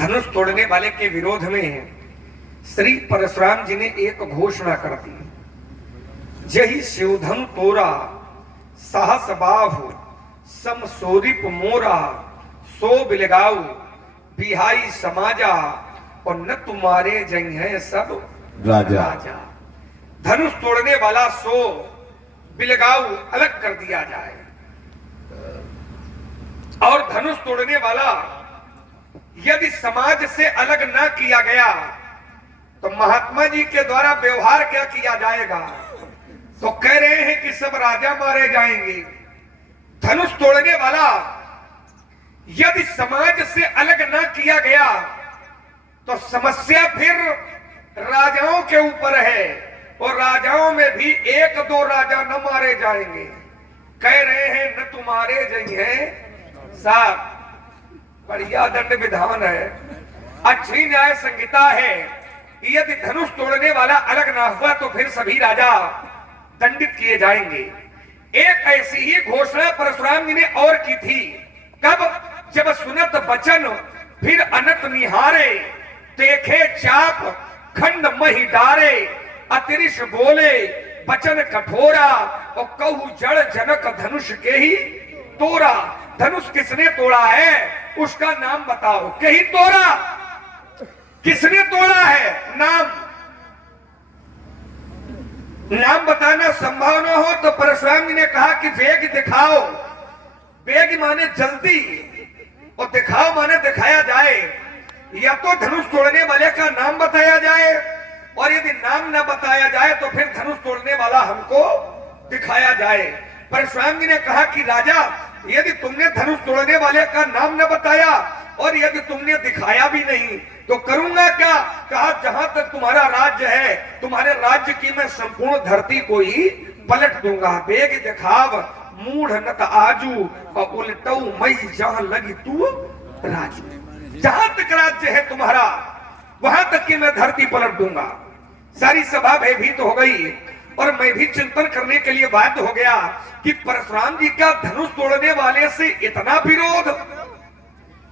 धनुष तोड़ने वाले के विरोध में श्री परशुराम जी ने एक घोषणा कर दी, जही शिवधनु तोरा साहस बाहु समसोरिप मोरा सो बिलगाऊ बिहाई समाजा और न तुम्हारे जंग है सब राजा। धनुष तोड़ने वाला सो बिलगाऊ अलग कर दिया जाए, और धनुष तोड़ने वाला यदि समाज से अलग ना किया गया तो महात्मा जी के द्वारा व्यवहार क्या किया जाएगा? तो कह रहे हैं कि सब राजा मारे जाएंगे। धनुष तोड़ने वाला यदि समाज से अलग ना किया गया तो समस्या फिर राजाओं के ऊपर है, और राजाओं में भी एक दो राजा न मारे जाएंगे। कह रहे हैं न तुम्हारे जाएंगे साहब। बढ़िया दंड विधान है, अच्छी न्याय संहिता है। यदि धनुष तोड़ने वाला अलग ना हुआ तो फिर सभी राजा दंडित किए जाएंगे। एक ऐसी ही घोषणा परशुराम जी ने और की थी। कब? जब सुनत बचन फिर अनत निहारे, देखे चाप खंड मही डारे, अतिरिश बोले बचन कठोरा, और कहू जड़ जनक धनुष के ही तोड़ा। धनुष किसने तोड़ा है उसका नाम बताओ। के ही तोड़ा, किसने तोड़ा है? नाम बताना संभव न हो तो परशुराम जी ने कहा कि वेग दिखाओ। वेग माने जल्दी, और दिखाओ माने दिखाया जाए। या तो धनुष तोड़ने वाले का नाम बताया जाए, और यदि नाम न बताया जाए तो फिर धनुष तोड़ने वाला हमको दिखाया जाए। परशुराम जी ने कहा कि राजा, यदि तुमने धनुष तोड़ने वाले का नाम न बताया और यदि तुमने दिखाया भी नहीं तो करूंगा क्या? कहा जहां तक तुम्हारा राज्य है, तुम्हारे राज्य की मैं संपूर्ण धरती को ही पलट दूंगा। बेग दिखाव मूढ़ नत आजू, और उलटऊ मई जहां लगी तू राजू। जहां तक राज्य है तुम्हारा वहां तक की मैं धरती पलट दूंगा। सारी सभा भयभीत हो गई, और मैं भी चिंतन करने के लिए बाध्य हो गया कि परशुराम जी का धनुष तोड़ने वाले से इतना विरोध,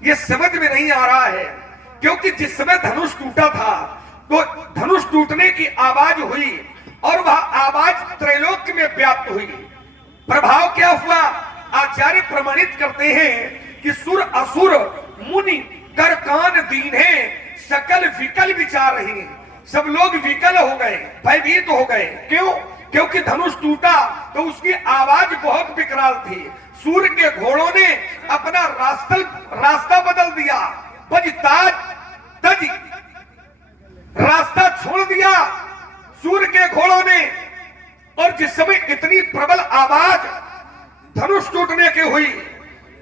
ये समझ में नहीं आ रहा है। क्योंकि जिस समय धनुष टूटा था तो धनुष टूटने की आवाज हुई, और वह आवाज त्रैलोक्य में व्याप्त हुई। प्रभाव क्या हुआ? आचार्य प्रमाणित करते हैं कि सुर असुर मुनि कर कान दीने, सकल विकल विचार रही। सब लोग विकल हो गए, भयभीत हो गए। क्यों? क्योंकि धनुष टूटा तो उसकी आवाज बहुत विकराल थी। सूर्य के घोड़ों ने अपना रास्ता बदल दिया, बजताज तज रास्ता छोड़ दिया सूर्य के घोड़ों ने। और जिस समय इतनी प्रबल आवाज धनुष टूटने की हुई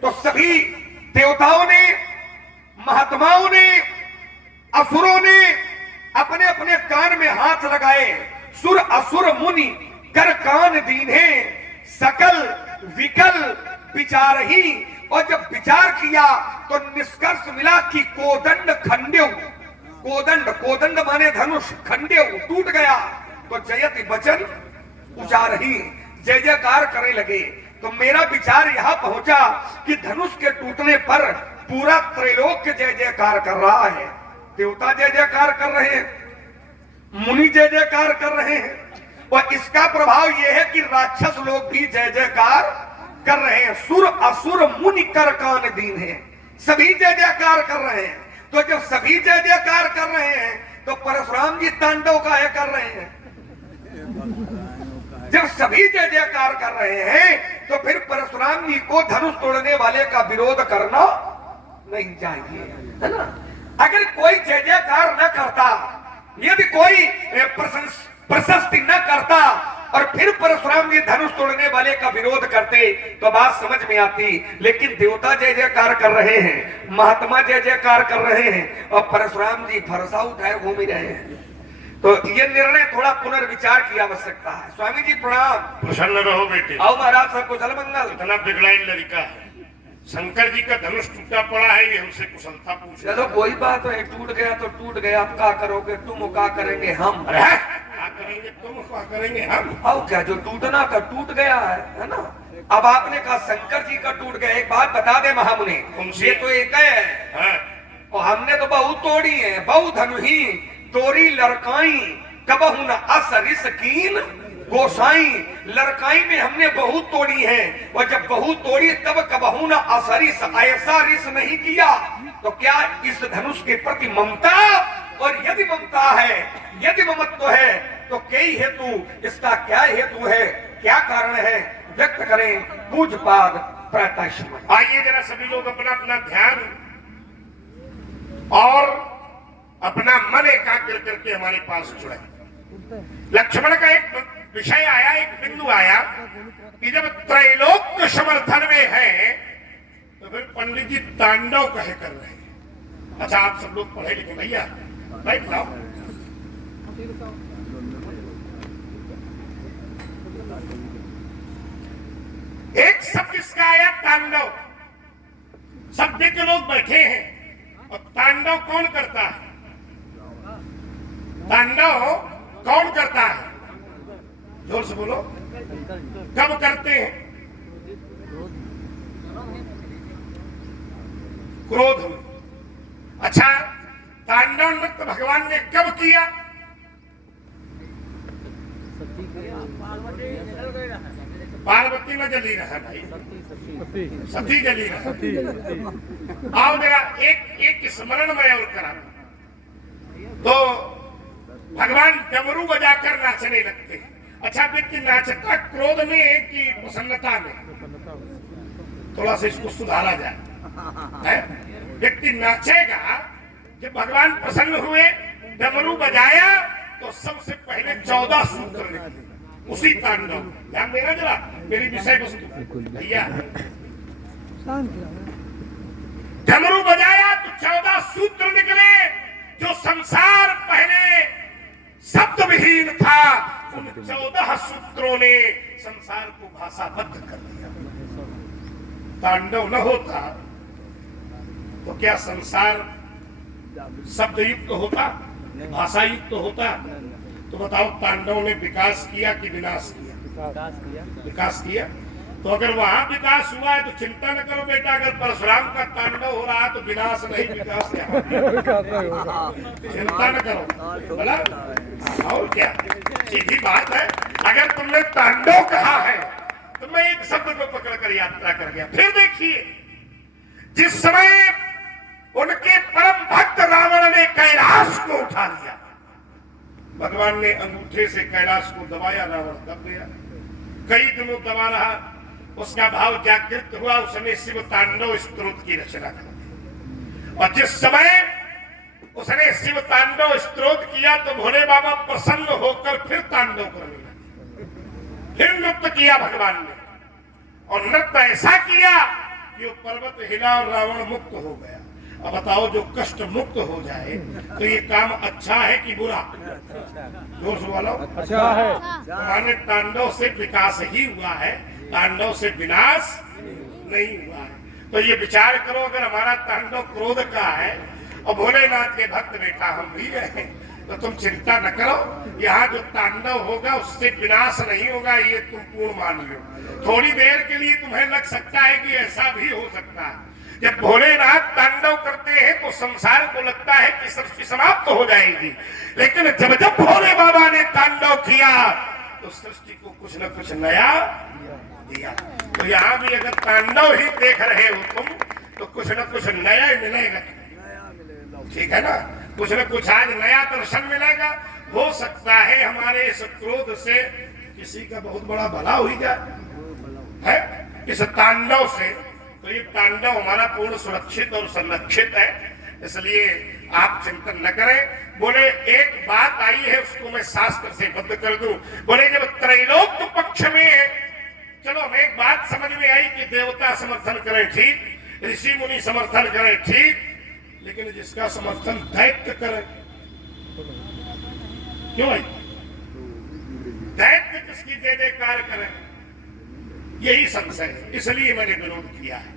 तो सभी देवताओं ने, महात्माओं ने, असुरों ने अपने अपने कान में हाथ लगाए। सुर असुर मुनि कर कान दीने, सकल विकल विचार ही। और जब विचार किया तो निष्कर्ष मिला कि कोदंड खंड्यव, कोदंड माने धनुष, खंड्यव टूट गया। तो जयति बचन उचार ही, जय जयकार करने लगे। तो मेरा विचार यहां पहुंचा कि धनुष के टूटने पर पूरा त्रैलोक्य जय जयकार कर रहा है। देवता जय जयकार कर रहे हैं, मुनि जय जयकार कर रहे हैं, और इसका प्रभाव यह है कि राक्षस लोग भी जय जयकार कर रहे हैं। सुर असुर मुनि कर कान दीन है, सभी जय जयकार कर रहे हैं। तो जब सभी जय जयकार कर रहे हैं तो परशुराम जी तांडव काहे कर रहे हैं? जब सभी जय जयकार कर रहे हैं तो फिर परशुराम जी को धनुष तोड़ने वाले का विरोध करना नहीं चाहिए, है ना? अगर कोई जय जयकार न करता, यदि कोई प्रशस्ति न करता और फिर परशुराम जी धनुष तोड़ने वाले का विरोध करते तो बात समझ में आती। लेकिन देवता जय जयकार कर रहे हैं, महात्मा जय जयकार कर रहे हैं, और परशुराम जी फरसा उठाए घूम ही रहे हैं। तो ये निर्णय थोड़ा पुनर्विचार की आवश्यकता है। स्वामी जी प्रणाम। प्रसन्न रहो बेटे। आओ महाराज साहब, कुशल मंगल। इतना बिगड़ाइन लड़का है, शंकर जी का धनुष टूटा पड़ा है, ये हमसे कुशलता पूछ। चलो कोई बात नहीं, टूट गया तो टूट गया। आप क्या करोगे? तुम क्या करेंगे हम? क्या करेंगे तुम, क्या करेंगे हम? अब क्या, जो टूटना था टूट गया है ना? अब आपने कहा शंकर जी का टूट गया। एक बात बता दे महामुनि, ये तो एक है, और हमने तो बहु तोड़ी है, बहु धनुही तोरी लड़काई, कबहू न असरिस कीन गोसाई। लड़काई में हमने बहुत तोड़ी है, और जब बहुत तोड़ी तब कबहू न असरिस, ऐसा रिस नहीं किया। तो क्या इस धनुष के प्रति ममता, और यदि ममता है, यदि ममत्व है, तो कई हेतु, इसका क्या हेतु है, क्या कारण है, व्यक्त करें पूज्यपाद प्रातः समय। आइए जरा सभी लोग अपना अपना ध्यान और अपना मन एकाग्र करके हमारे पास जुड़े। लक्ष्मण का एक विषय आया, एक बिंदु आया कि जब त्रैलोक्य समर्थन में है तो फिर पंडित जी तांडव कहे कर रहे हैं। अच्छा, आप सब लोग पढ़े लिखे भैया, बैठ जाओ। एक शब्द इसका आया तांडव। सब देख के लोग बैठे हैं, और तांडव कौन करता है? तांडव कौन करता है? जोर से बोलो। कब करते हैं? क्रोध में। अच्छा, तांडव नृत्य भगवान ने कब किया? पार्वती न जली रहा भाई, सती जली रहा। आओ जरा एक स्मरण में और करा। तो भगवान डमरू बजाकर नाचने लगते। अच्छा, व्यक्ति नाचता क्रोध में कि प्रसन्नता में? थोड़ा सा इसको सुधारा जाए। व्यक्ति नाचेगा जब भगवान प्रसन्न हुए, डमरू बजाया तो सबसे पहले 14 सूत्र निकले उसी तांडव। ध्यान देना जरा मेरी विषय वस्तु भैया। डमरू बजाया तो 14 सूत्र निकले। जो संसार पहले शब्द विहीन था, उन 14 सूत्रों ने संसार को भाषाबद्ध कर दिया। तांडव न होता तो क्या संसार शब्द युक्त होता, भाषा युक्त होता? तो बताओ, तांडव ने विकास किया कि विनाश किया? विकास किया। तो अगर वहां विकास हुआ है तो चिंता न करो बेटा। अगर परशुराम का तांडव हो रहा है तो विनाश नहीं, विकास चिंता न करो, बोला। और क्या, सीधी बात है। अगर तुमने तांडव कहा है तो मैं एक शब्द को पकड़ कर यात्रा कर गया। फिर देखिए, जिस समय उनके परम भक्त रावण ने कैलाश को उठा लिया, भगवान ने अंगूठे से कैलाश को दबाया, रावण दब गया। कई दिनों दबा रहा, उसका भाव जागृत हुआ, उसने शिव तांडव स्तोत्र की रचना कर दी। और जिस समय उसने शिव तांडव स्तोत्र किया तो भोले बाबा प्रसन्न होकर फिर तांडव करने लगे। फिर नृत्य किया भगवान ने, और नृत्य ऐसा किया कि वो पर्वत हिला और रावण मुक्त हो गया। अब बताओ, जो कष्ट मुक्त हो जाए तो ये काम अच्छा है कि बुरा? जोर से बोलो। अच्छा है। हमारे तांडव से विकास ही हुआ है, तांडव से विनाश नहीं हुआ है। तो ये विचार करो, अगर हमारा तांडव क्रोध का है और भोलेनाथ के भक्त बेटा हम भी रहे, तो तुम चिंता न करो। यहाँ जो तांडव होगा उससे विनाश नहीं होगा, ये तुम पूर्ण मान लो। थोड़ी देर के लिए तुम्हें लग सकता है कि ऐसा भी हो सकता है। जब भोलेनाथ तांडव करते हैं तो संसार को लगता है कि सृष्टि समाप्त हो जाएगी, लेकिन जब जब भोले बाबा ने तांडव किया तो सृष्टि को कुछ न कुछ नया दिया। तो यहाँ भी अगर तांडव ही देख रहे हो तुम, तो कुछ न कुछ नया मिलेगा। ठीक है ना? कुछ न कुछ आज नया दर्शन मिलेगा। हो सकता है हमारे इस क्रोध से किसी का बहुत बड़ा भला हो जाए है इस तांडव से। तो ये तांडव हमारा पूर्ण सुरक्षित और संरक्षित है, इसलिए आप चिंतन न करें। बोले एक बात आई है, उसको मैं शास्त्र से बद्ध कर दूं। बोले जब त्रैलोक्य पक्ष में है, चलो हमें एक बात समझ में आई कि देवता समर्थन करें ठीक, ऋषि मुनि समर्थन करें ठीक, लेकिन जिसका समर्थन दैत्य करे, क्यों भाई? दैत्य किसकी जय जयकार करे, यही संशय है। इसलिए मैंने विरोध किया है।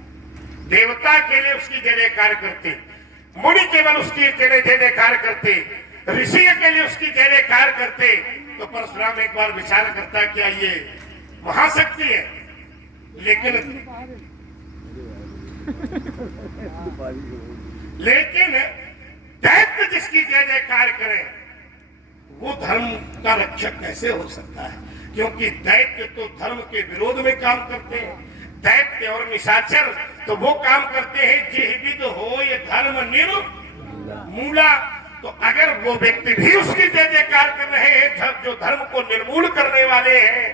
देवता के लिए उसकी जय जयकार करते, मुनि केवल उसकी जय जयकार करते, ऋषि के लिए उसकी जय जयकार करते, तो परशुराम एक बार विचार करता क्या ये महाशक्ति है? लेकिन लेकिन दैत्य जिसकी जय जयकार करे वो धर्म का रक्षक कैसे हो सकता है? क्योंकि दैत्य तो धर्म के विरोध में काम करते हैं। दैत्य और निशाचर तो वो काम करते हैं जेहिविद हो ये धर्म निर्मूला। तो अगर वो व्यक्ति भी उसकी जय जयकार कर रहे हैं जो धर्म को निर्मूल करने वाले हैं,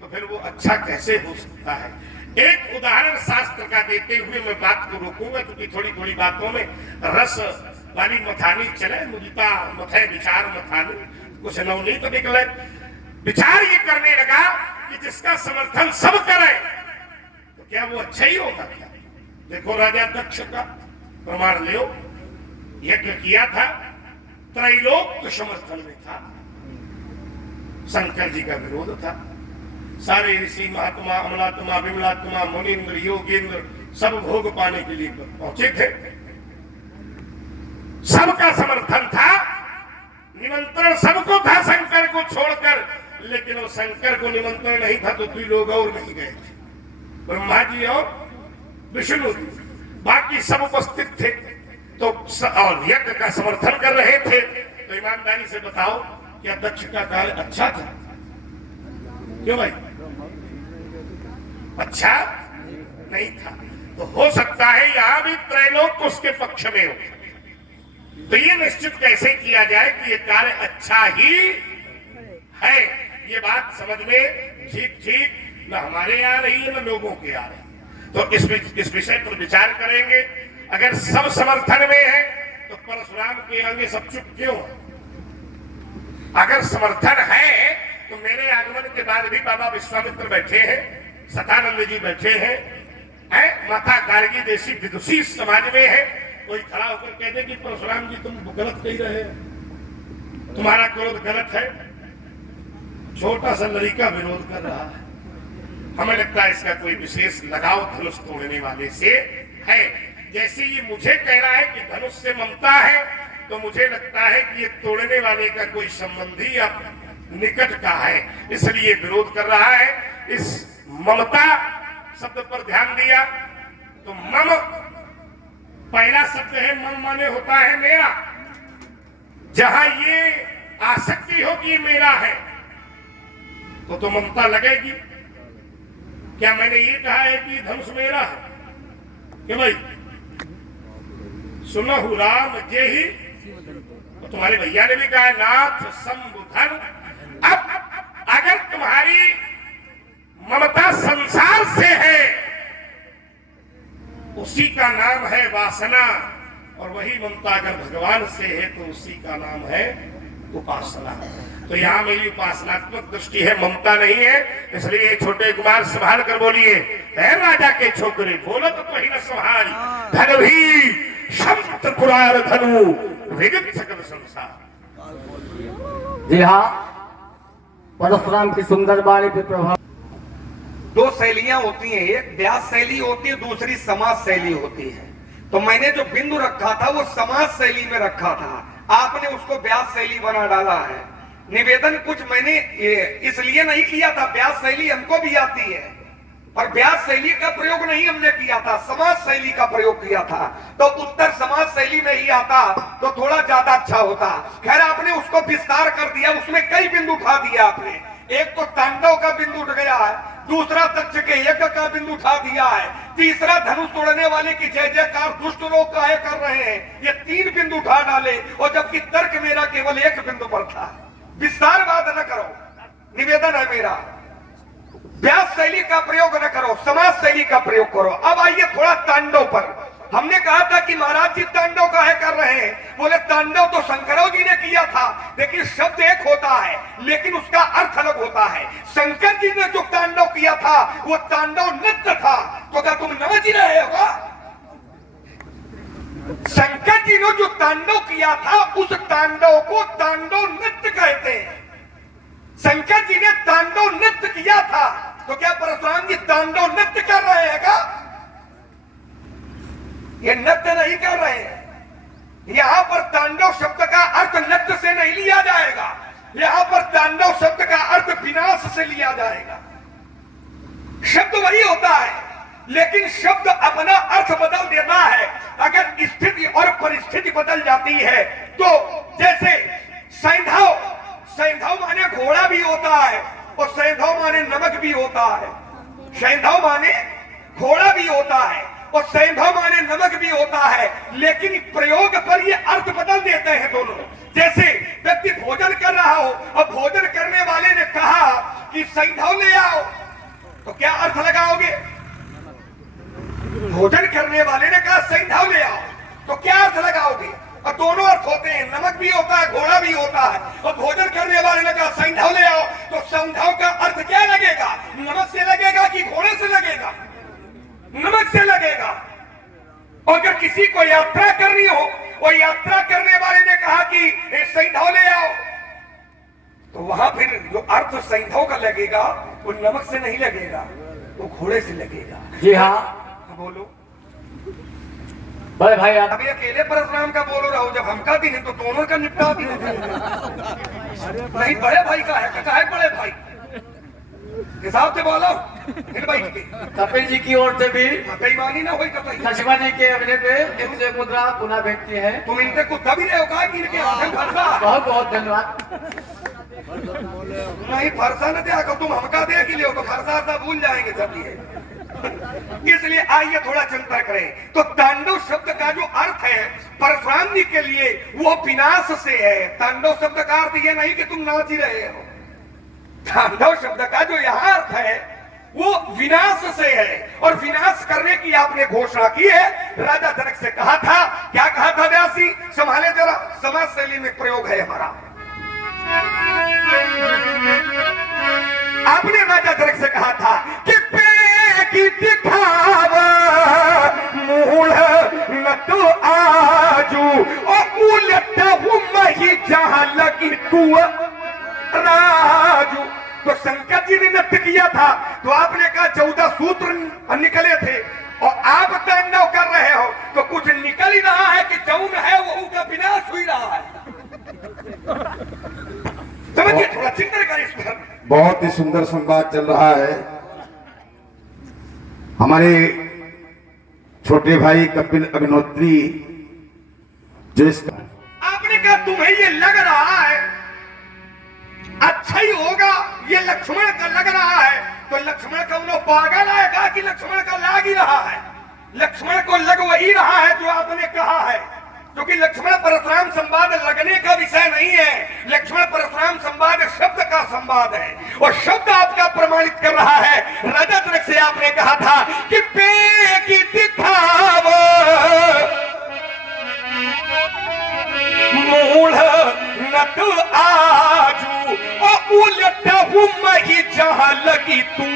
तो फिर वो अच्छा कैसे हो सकता है? एक उदाहरण शास्त्र का देते हुए मैं बात को रोकूंगा, क्योंकि थोड़ी थोड़ी बातों में रस वाली मथानी चले। मुझता मथे विचार मथानी कुछ नवनीत निकले। विचार ये करने लगा कि जिसका समर्थन सब करे तो क्या वो अच्छा ही होगा क्या? देखो राजा दक्ष का प्रमाण लो, यज्ञ किया था, त्रैलोक्य समर्थन में था, शंकर जी का विरोध था। सारे ऋषि महात्मा अमलात्मा विमलात्मा मुनिंद्र योगेंद्र सब भोग पाने के लिए पहुंचे थे। सबका समर्थन था, निमंत्रण सबको था शंकर को छोड़कर, लेकिन वो शंकर को निमंत्रण नहीं था तो 2 लोग और नहीं गए थे, ब्रह्मा जी और विष्णु जी। बाकी सब उपस्थित थे तो और यज्ञ का समर्थन कर रहे थे। तो ईमानदारी से बताओ क्या दक्ष का कार्य अच्छा था? क्यों भाई? अच्छा नहीं था। तो हो सकता है यहां भी त्रैलोक उसके पक्ष में हो। तो ये निश्चित कैसे किया जाए कि ये कार्य अच्छा ही है? ये बात समझ में ठीक ठीक न हमारे आ रही है न लोगों के आ रही है। तो इस विषय पर विचार करेंगे। अगर सब समर्थन में है तो परशुराम के आगे सब चुप क्यों? अगर समर्थन है तो मेरे आगमन के बाद भी बाबा विश्वामित्र बैठे हैं, सतानंद जी बैठे हैं, माता गार्गी जैसी विदुषी समाज में है। कोई खड़ा होकर कह दे कि परशुराम जी तुम गलत कह रहे हैं, तुम्हारा क्रोध गलत है। छोटा सा लड़का विरोध कर रहा है, हमें लगता है इसका कोई विशेष लगाव धनुष तोड़ने वाले से है। जैसे ये मुझे कह रहा है कि धनुष से ममता है, तो मुझे लगता है कि ये तोड़ने वाले का कोई संबंधी या निकट का है, इसलिए विरोध कर रहा है। इस ममता शब्द पर ध्यान दिया तो मम पहला शब्द है, मम माने होता है मेरा। जहां ये आसक्ति होगी मेरा है तो ममता लगेगी। क्या मैंने ये कहा है कि धनुष मेरा है? क्या भाई? सुनहु राम जे ही, तो तुम्हारे भैया ने भी कहा नाथ संबुधन। अब अगर तुम्हारी ममता संसार से है, उसी का नाम है वासना, और वही ममता अगर भगवान से है तो उसी का नाम है उपासना। तो यहाँ मेरी उपासनात्मक दृष्टि है, ममता नहीं है। इसलिए छोटे कुमार संभाल कर बोलिए, राजा के छोकरे बोलो तो ही न संभाल, धन भी शब्द पुरार धनु विगत सकल संसार। जी हाँ, परशुराम की सुंदर वाणी पे प्रभाव। 2 शैलियां होती हैं, एक व्यास शैली होती है, दूसरी समाज शैली होती है। तो मैंने जो बिंदु रखा था वो समाज शैली में रखा था, आपने उसको व्यास शैली बना डाला है। निवेदन कुछ मैंने इसलिए नहीं किया था, व्यास शैली हमको भी आती है, पर व्यास शैली का प्रयोग नहीं हमने किया था, समाज शैली का प्रयोग किया था। तो उत्तर समाज शैली में ही आता तो थोड़ा ज्यादा अच्छा होता। खैर आपने उसको विस्तार कर दिया, उसमें कई बिंदु उठा दिया आपने। एक तो तांडव का बिंदु उठ गया है, दूसरा दक्ष के यज्ञ का बिंदु उठा दिया है, तीसरा धनुष तोड़ने वाले की जय जयकार दुष्ट लोग काहे कर रहे हैं, ये 3 बिंदु उठा डाले। और जबकि तर्क मेरा केवल 1 बिंदु पर था। विस्तार बात न करो, निवेदन है मेरा, व्यास शैली का प्रयोग न करो, समाज शैली का प्रयोग करो। अब आइए थोड़ा तांडव पर। हमने कहा था कि महाराज जी तांडव काहे कर रहे हैं? बोले तांडव तो शंकरों जी ने किया था। देखिए शब्द एक होता है लेकिन उसका अर्थ अलग होता है। शंकर जी ने जो तांडव किया था वो तांडव नृत्य था। तो क्या तुम समझ ही रहे हो? शंकर जी ने जो तांडव किया था उस तांडव को तांडव नृत्य कहते हैं। शंकर जी ने तांडव नृत्य किया था, तो क्या परशुराम जी तांडव नृत्य कर रहे हैं? का ये नृत्य नहीं कर रहे हैं। यहां पर तांडव शब्द का अर्थ नृत्य से नहीं लिया जाएगा, यहां पर तांडव शब्द का अर्थ विनाश से लिया जाएगा। शब्द वही होता है लेकिन शब्द अपना अर्थ बदल देता है। अगर स्थिति और परिस्थिति बदल जाती है। तो जैसे सैंधव, सैंधव माने घोड़ा भी होता है और सैंधव माने नमक भी होता है। सैंधव माने घोड़ा भी होता है और सैंधव माने नमक भी होता है, लेकिन प्रयोग पर ये अर्थ बदल देते हैं दोनों। जैसे व्यक्ति भोजन कर रहा हो और भोजन करने वाले ने कहा कि सैंधव ले आओ, तो क्या अर्थ लगाओगे? भोजन करने वाले ने कहा सैंधव ले आओ, तो क्या अर्थ लगाओगे? और दोनों अर्थ होते हैं, नमक भी होता है, घोड़ा भी होता है। और भोजन करने वाले ने कहा सैंधव ले आओ, तो सैंधव का अर्थ क्या लगेगा? नमक से लगेगा कि घोड़े से लगेगा? नमक से लगेगा। और अगर किसी को यात्रा करनी हो और यात्रा करने वाले ने कहा कि सैंधव ले आओ, तो वहां फिर जो अर्थ सैंधव का लगेगा वो नमक से नहीं लगेगा, वो घोड़े से लगेगा। जी हाँ, तो बोलो बड़े भाई आप अभी अकेले परशुराम का बोलो रहो, जब हमका दिन है तो दोनों का निपटा दिन नहीं, बड़े भाई का है बड़े भाई हिसाब से बोलो। फिर भाई के कपिल जी की ओर से भी बेईमानी ना होई कतई। लक्ष्मण जी के अभिनय पे 101 मुद्रा पुनः भेजती है। तुम इनसे कुत्ता भी रहे हो कहा कि इनके हाथ में फरसा? बहुत बहुत धन्यवाद। नहीं फरसा न दिया, तुम हमका दे के लियो तो फरसा सा भूल जाएंगे सब ये। इसलिए आइए थोड़ा चिंता करें। तो तांडव शब्द का जो अर्थ है परशुराम जी के लिए वो विनाश से है। तांडव शब्द का अर्थ ये नहीं कि तुम नाच ही रहे हो। तांडव शब्द का जो यहाँ अर्थ है वो विनाश से है, और विनाश करने की आपने घोषणा की है। राजा जनक से कहा था, क्या कहा था व्यासी? संभाले जरा, समाज शैली में प्रयोग है हमारा। आपने राजा जनक से कहा था कि की दिखावा मूल न तो आजू और उलट हूं मही जहां लगी तू राजू। तो शंकर जी ने नृत्य किया था, तो आपने कहा 14 सूत्र निकले थे, और आप तांडव कर रहे हो तो कुछ निकल ही रहा है कि जौन है वो का विनाश हुई रहा है। समझिए, थोड़ा चिंतन करें इस पर। बहुत ही सुंदर संवाद चल रहा है। हमारे छोटे भाई कपिल अग्निहोत्री आपने कहा तुम्हें ये लग रहा है अच्छा ही होगा, ये लक्ष्मण का लग रहा है, तो लक्ष्मण का उन्होंने पागल आएगा कि लक्ष्मण का लाग ही रहा है? लक्ष्मण को लग वही रहा है जो आपने कहा है, क्योंकि लक्ष्मण परशुराम संवाद लगने का विषय नहीं है। लक्ष्मण परशुराम संवाद शब्द का संवाद है, और शब्द आपका प्रमाणित कर रहा है। राजा जनक से आपने कहा था कि की दिखाव मूढ़ न तू आजू और उलट हूं मही जहां लगी तू।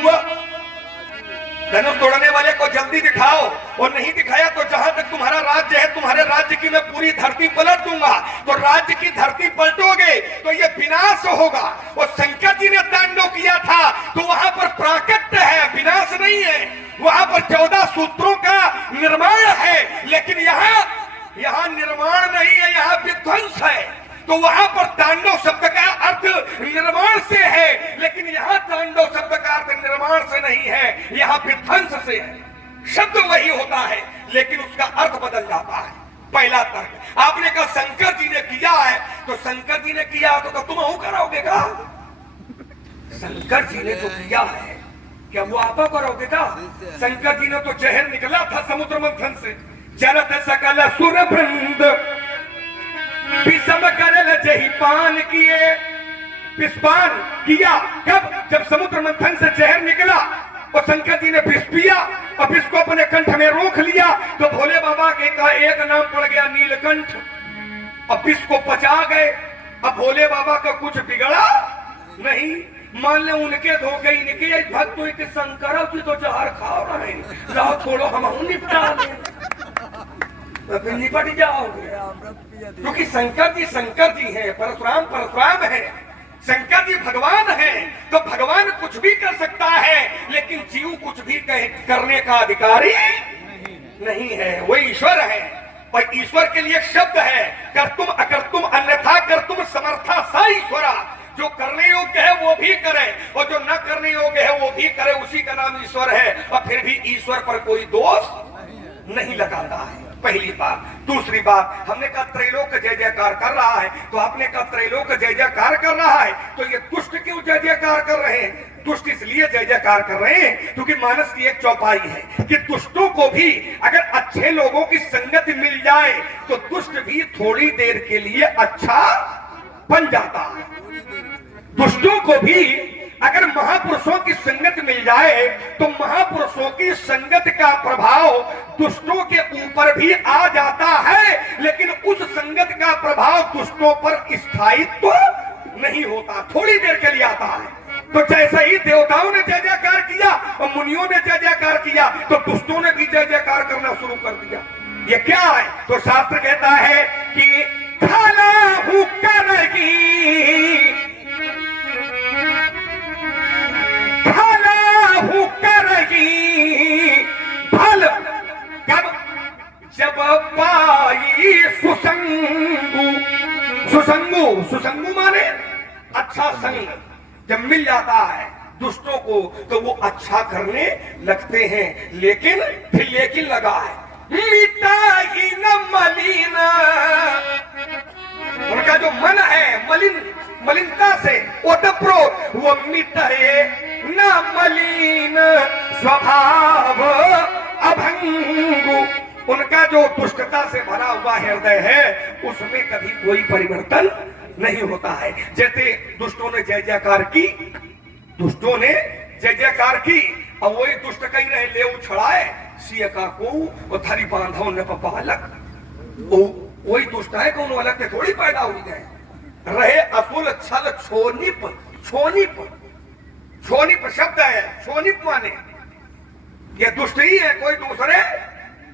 धनुष तोड़ने वाले को जल्दी दिखाओ, और नहीं दिखाया तो जहां तक तुम्हारा राज्य है, तुम्हारे राज्य की मैं पूरी धरती पलट दूंगा। तो राज्य की धरती पलटोगे तो ये विनाश होगा। और शंकर जी ने तांडव किया था तो वहां पर प्राकट्य है, विनाश नहीं है। वहां पर 14 सूत्रों का निर्माण है, लेकिन यहाँ निर्माण नहीं है, यहाँ विध्वंस है। तो वहां पर तांडव शब्द का अर्थ निर्माण से है, लेकिन यहाँ तांडव शब्द का अर्थ निर्माण से नहीं है, यहाँ विध्वंस से है। शब्द वही होता है, लेकिन उसका अर्थ बदल जाता है। पहला तर्क आपने कहा शंकर जी ने किया है, तो शंकर जी ने किया तो तुम हूं कराओगे का? शंकर जी ने तो किया है, क्या वो आप करोगे का? शंकर जी ने तो जहर निकला था समुद्र मंथन से, जरत सकल सुर वृंद विषम करल जही पान किए। विषपान किया कब? जब समुद्र मंथन से जहर निकला और शंकर जी ने विष पिया और विष को अपने कंठ में रोक लिया, तो भोले बाबा के का एक नाम पड़ गया नीलकंठ, और विष को पचा गए। अब भोले बाबा का कुछ बिगड़ा नहीं। मान ले उनके धोखे इनके भक्त के शंकर जी तो जहर खा रहे हैं, जाओ छोड़ो हम निपटा दें, निपट जाओगे। क्योंकि शंकर जी हैं, परशुराम परशुराम है, शंकर जी भगवान है। तो भगवान कुछ भी कर सकता है, लेकिन जीव कुछ भी करने का अधिकारी नहीं है। वो ईश्वर है, और ईश्वर के लिए शब्द है कर्तुम अकर्तुम अन्यथा कर्तुम समर्था सा ईश्वरा। जो करने योग्य है वो भी करे, और जो न करने योग्य है वो भी करे, उसी का नाम ईश्वर है। और फिर भी ईश्वर पर कोई दोष नहीं लगाता है। पहली बात। दूसरी बात, हमने कहा त्रैलोक जय जयकार कर रहा है, तो आपने कहा त्रैलोक जय जयकार कर रहा है, तो ये दुष्ट क्यों जय जयकार कर रहे हैं? दुष्ट इसलिए जय जयकार कर रहे हैं क्योंकि मानस की एक चौपाई है कि दुष्टों को भी अगर अच्छे लोगों की संगत मिल जाए तो दुष्ट भी थोड़ी देर के लिए अच्छा बन जाता है। दुष्टों को भी अगर महापुरुषों की संगत मिल जाए तो महापुरुषों की संगत का प्रभाव दुष्टों के ऊपर भी आ जाता है, लेकिन उस संगत का प्रभाव दुष्टों पर स्थायित्व नहीं होता, थोड़ी देर के लिए आता है। तो जैसे ही देवताओं ने जय जयकार किया और मुनियों ने जय जयकार किया तो दुष्टों ने भी जय जयकार करना शुरू कर दिया। ये क्या है? तो शास्त्र कहता है कि खाला हूं करेगी, फल कब? जब पाई सुसंगु। सुसंगु, सुसंगु माने अच्छा संग जब मिल जाता है दुष्टों को तो वो अच्छा करने लगते हैं। लेकिन फिर लेकिन लगा है, मिटाई न मलिन, उनका जो मन है मलिनता से ओतप्रो वो मिटाए न मलिन स्वभाव अभंगु, उनका जो दुष्टता से भरा हुआ हृदय है उसमें कभी कोई परिवर्तन नहीं होता है। जैसे दुष्टों ने जय जयकार की, दुष्टों ने जय जयकार की और वही दुष्ट कहीं रहे ले उछड़ाए सिया का को और थारी बांधो न पालक, वही दुष्ट है कौन अलग के थोड़ी पैदा हुई गए रहे। असुल छल छोनिप, छोनिप, छोनिप शब्द है, छोनिप माने ये दुष्ट ही है, कोई दूसरे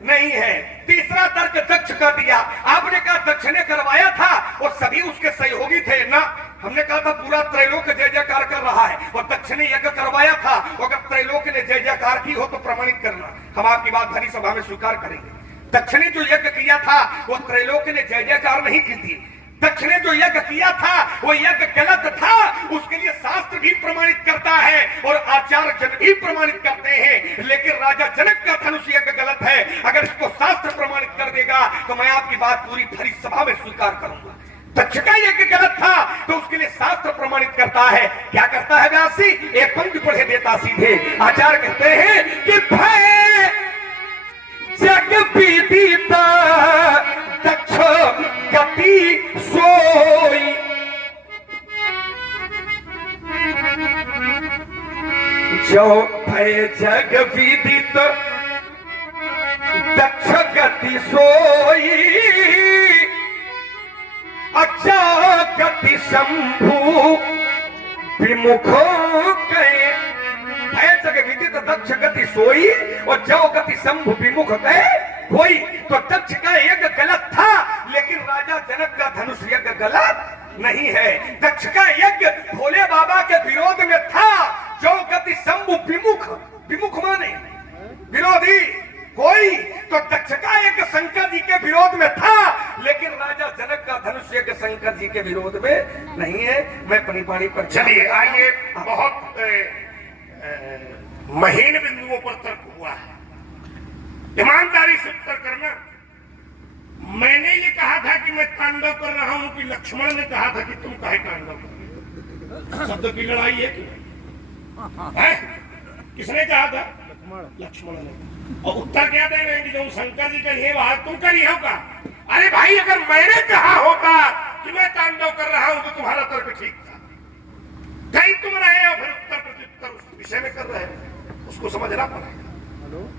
नहीं है। तीसरा तर्क दक्ष का दिया। आपने कहा दक्ष ने करवाया था और सभी उसके सहयोगी थे ना, हमने कहा था पूरा त्रैलोक जय जयकार कर रहा है और दक्ष ने यज्ञ करवाया था। अगर त्रैलोक ने जय जयकार की हो तो प्रमाणित करना, हम आपकी बात भरी सभा में स्वीकार करेंगे। दक्ष ने जो यज्ञ किया था वो त्रैलोक ने जय जयकार नहीं की थी। दक्ष ने जो यज्ञ किया था वो यज्ञ गलत था, उसके लिए शास्त्र भी प्रमाणित करता है और आचार्य जन भी प्रमाणित करते हैं। लेकिन राजा जनक का धनुष यज्ञ गलत है, अगर इसको शास्त्र प्रमाणित कर देगा तो मैं आपकी बात पूरी भरी सभा में स्वीकार करूंगा। दक्ष का यज्ञ गलत था तो उसके लिए शास्त्र प्रमाणित करता है। क्या करता है व्यासी? एक पंक्ति पढ़े देता सीधे। आचार्य कहते हैं कि भय जग विदित दक्ष गति सोई, जो भय जग विदित दक्ष गति सोई, अच्छा गति शंभु विमुखो गए। भय जग विदित दक्ष गति सोई और जो गति शंभु विमुख गए कोई। तो दक्ष का यज्ञ गलत था लेकिन राजा जनक का धनुष यज्ञ गलत नहीं है। दक्ष का यज्ञ भोले बाबा के विरोध में था। जो गति शंभु विमुख, विमुख माने विरोधी कोई, तो दक्ष का यज्ञ शंकर जी के विरोध में था लेकिन राजा जनक का धनुष यज्ञ शंकर जी के विरोध में नहीं है। मैं पानी पर चलिए आइए, बहुत महीन बिंदुओं पर तर्क हुआ है, ईमानदारी से उत्तर करना। मैंने ये कहा था कि मैं तांडव कर रहा हूं कि लक्ष्मण ने कहा था कि तुम काहे तांडव कर? शब्द की लड़ाई है है? किसने कहा था? लक्ष्मण ने। और उत्तर क्या दे रहे हैं कि जो शंकर जी करिए वहां तुम करिए होगा। अरे भाई, अगर मैंने कहा होता कि मैं तांडव कर रहा हूं तो तुम्हारा तर्क ठीक था। कहीं तुम रहे हो फिर उत्तर प्रत्युत्तर उस विषय में कर रहे हो, उसको समझना पड़ेगा।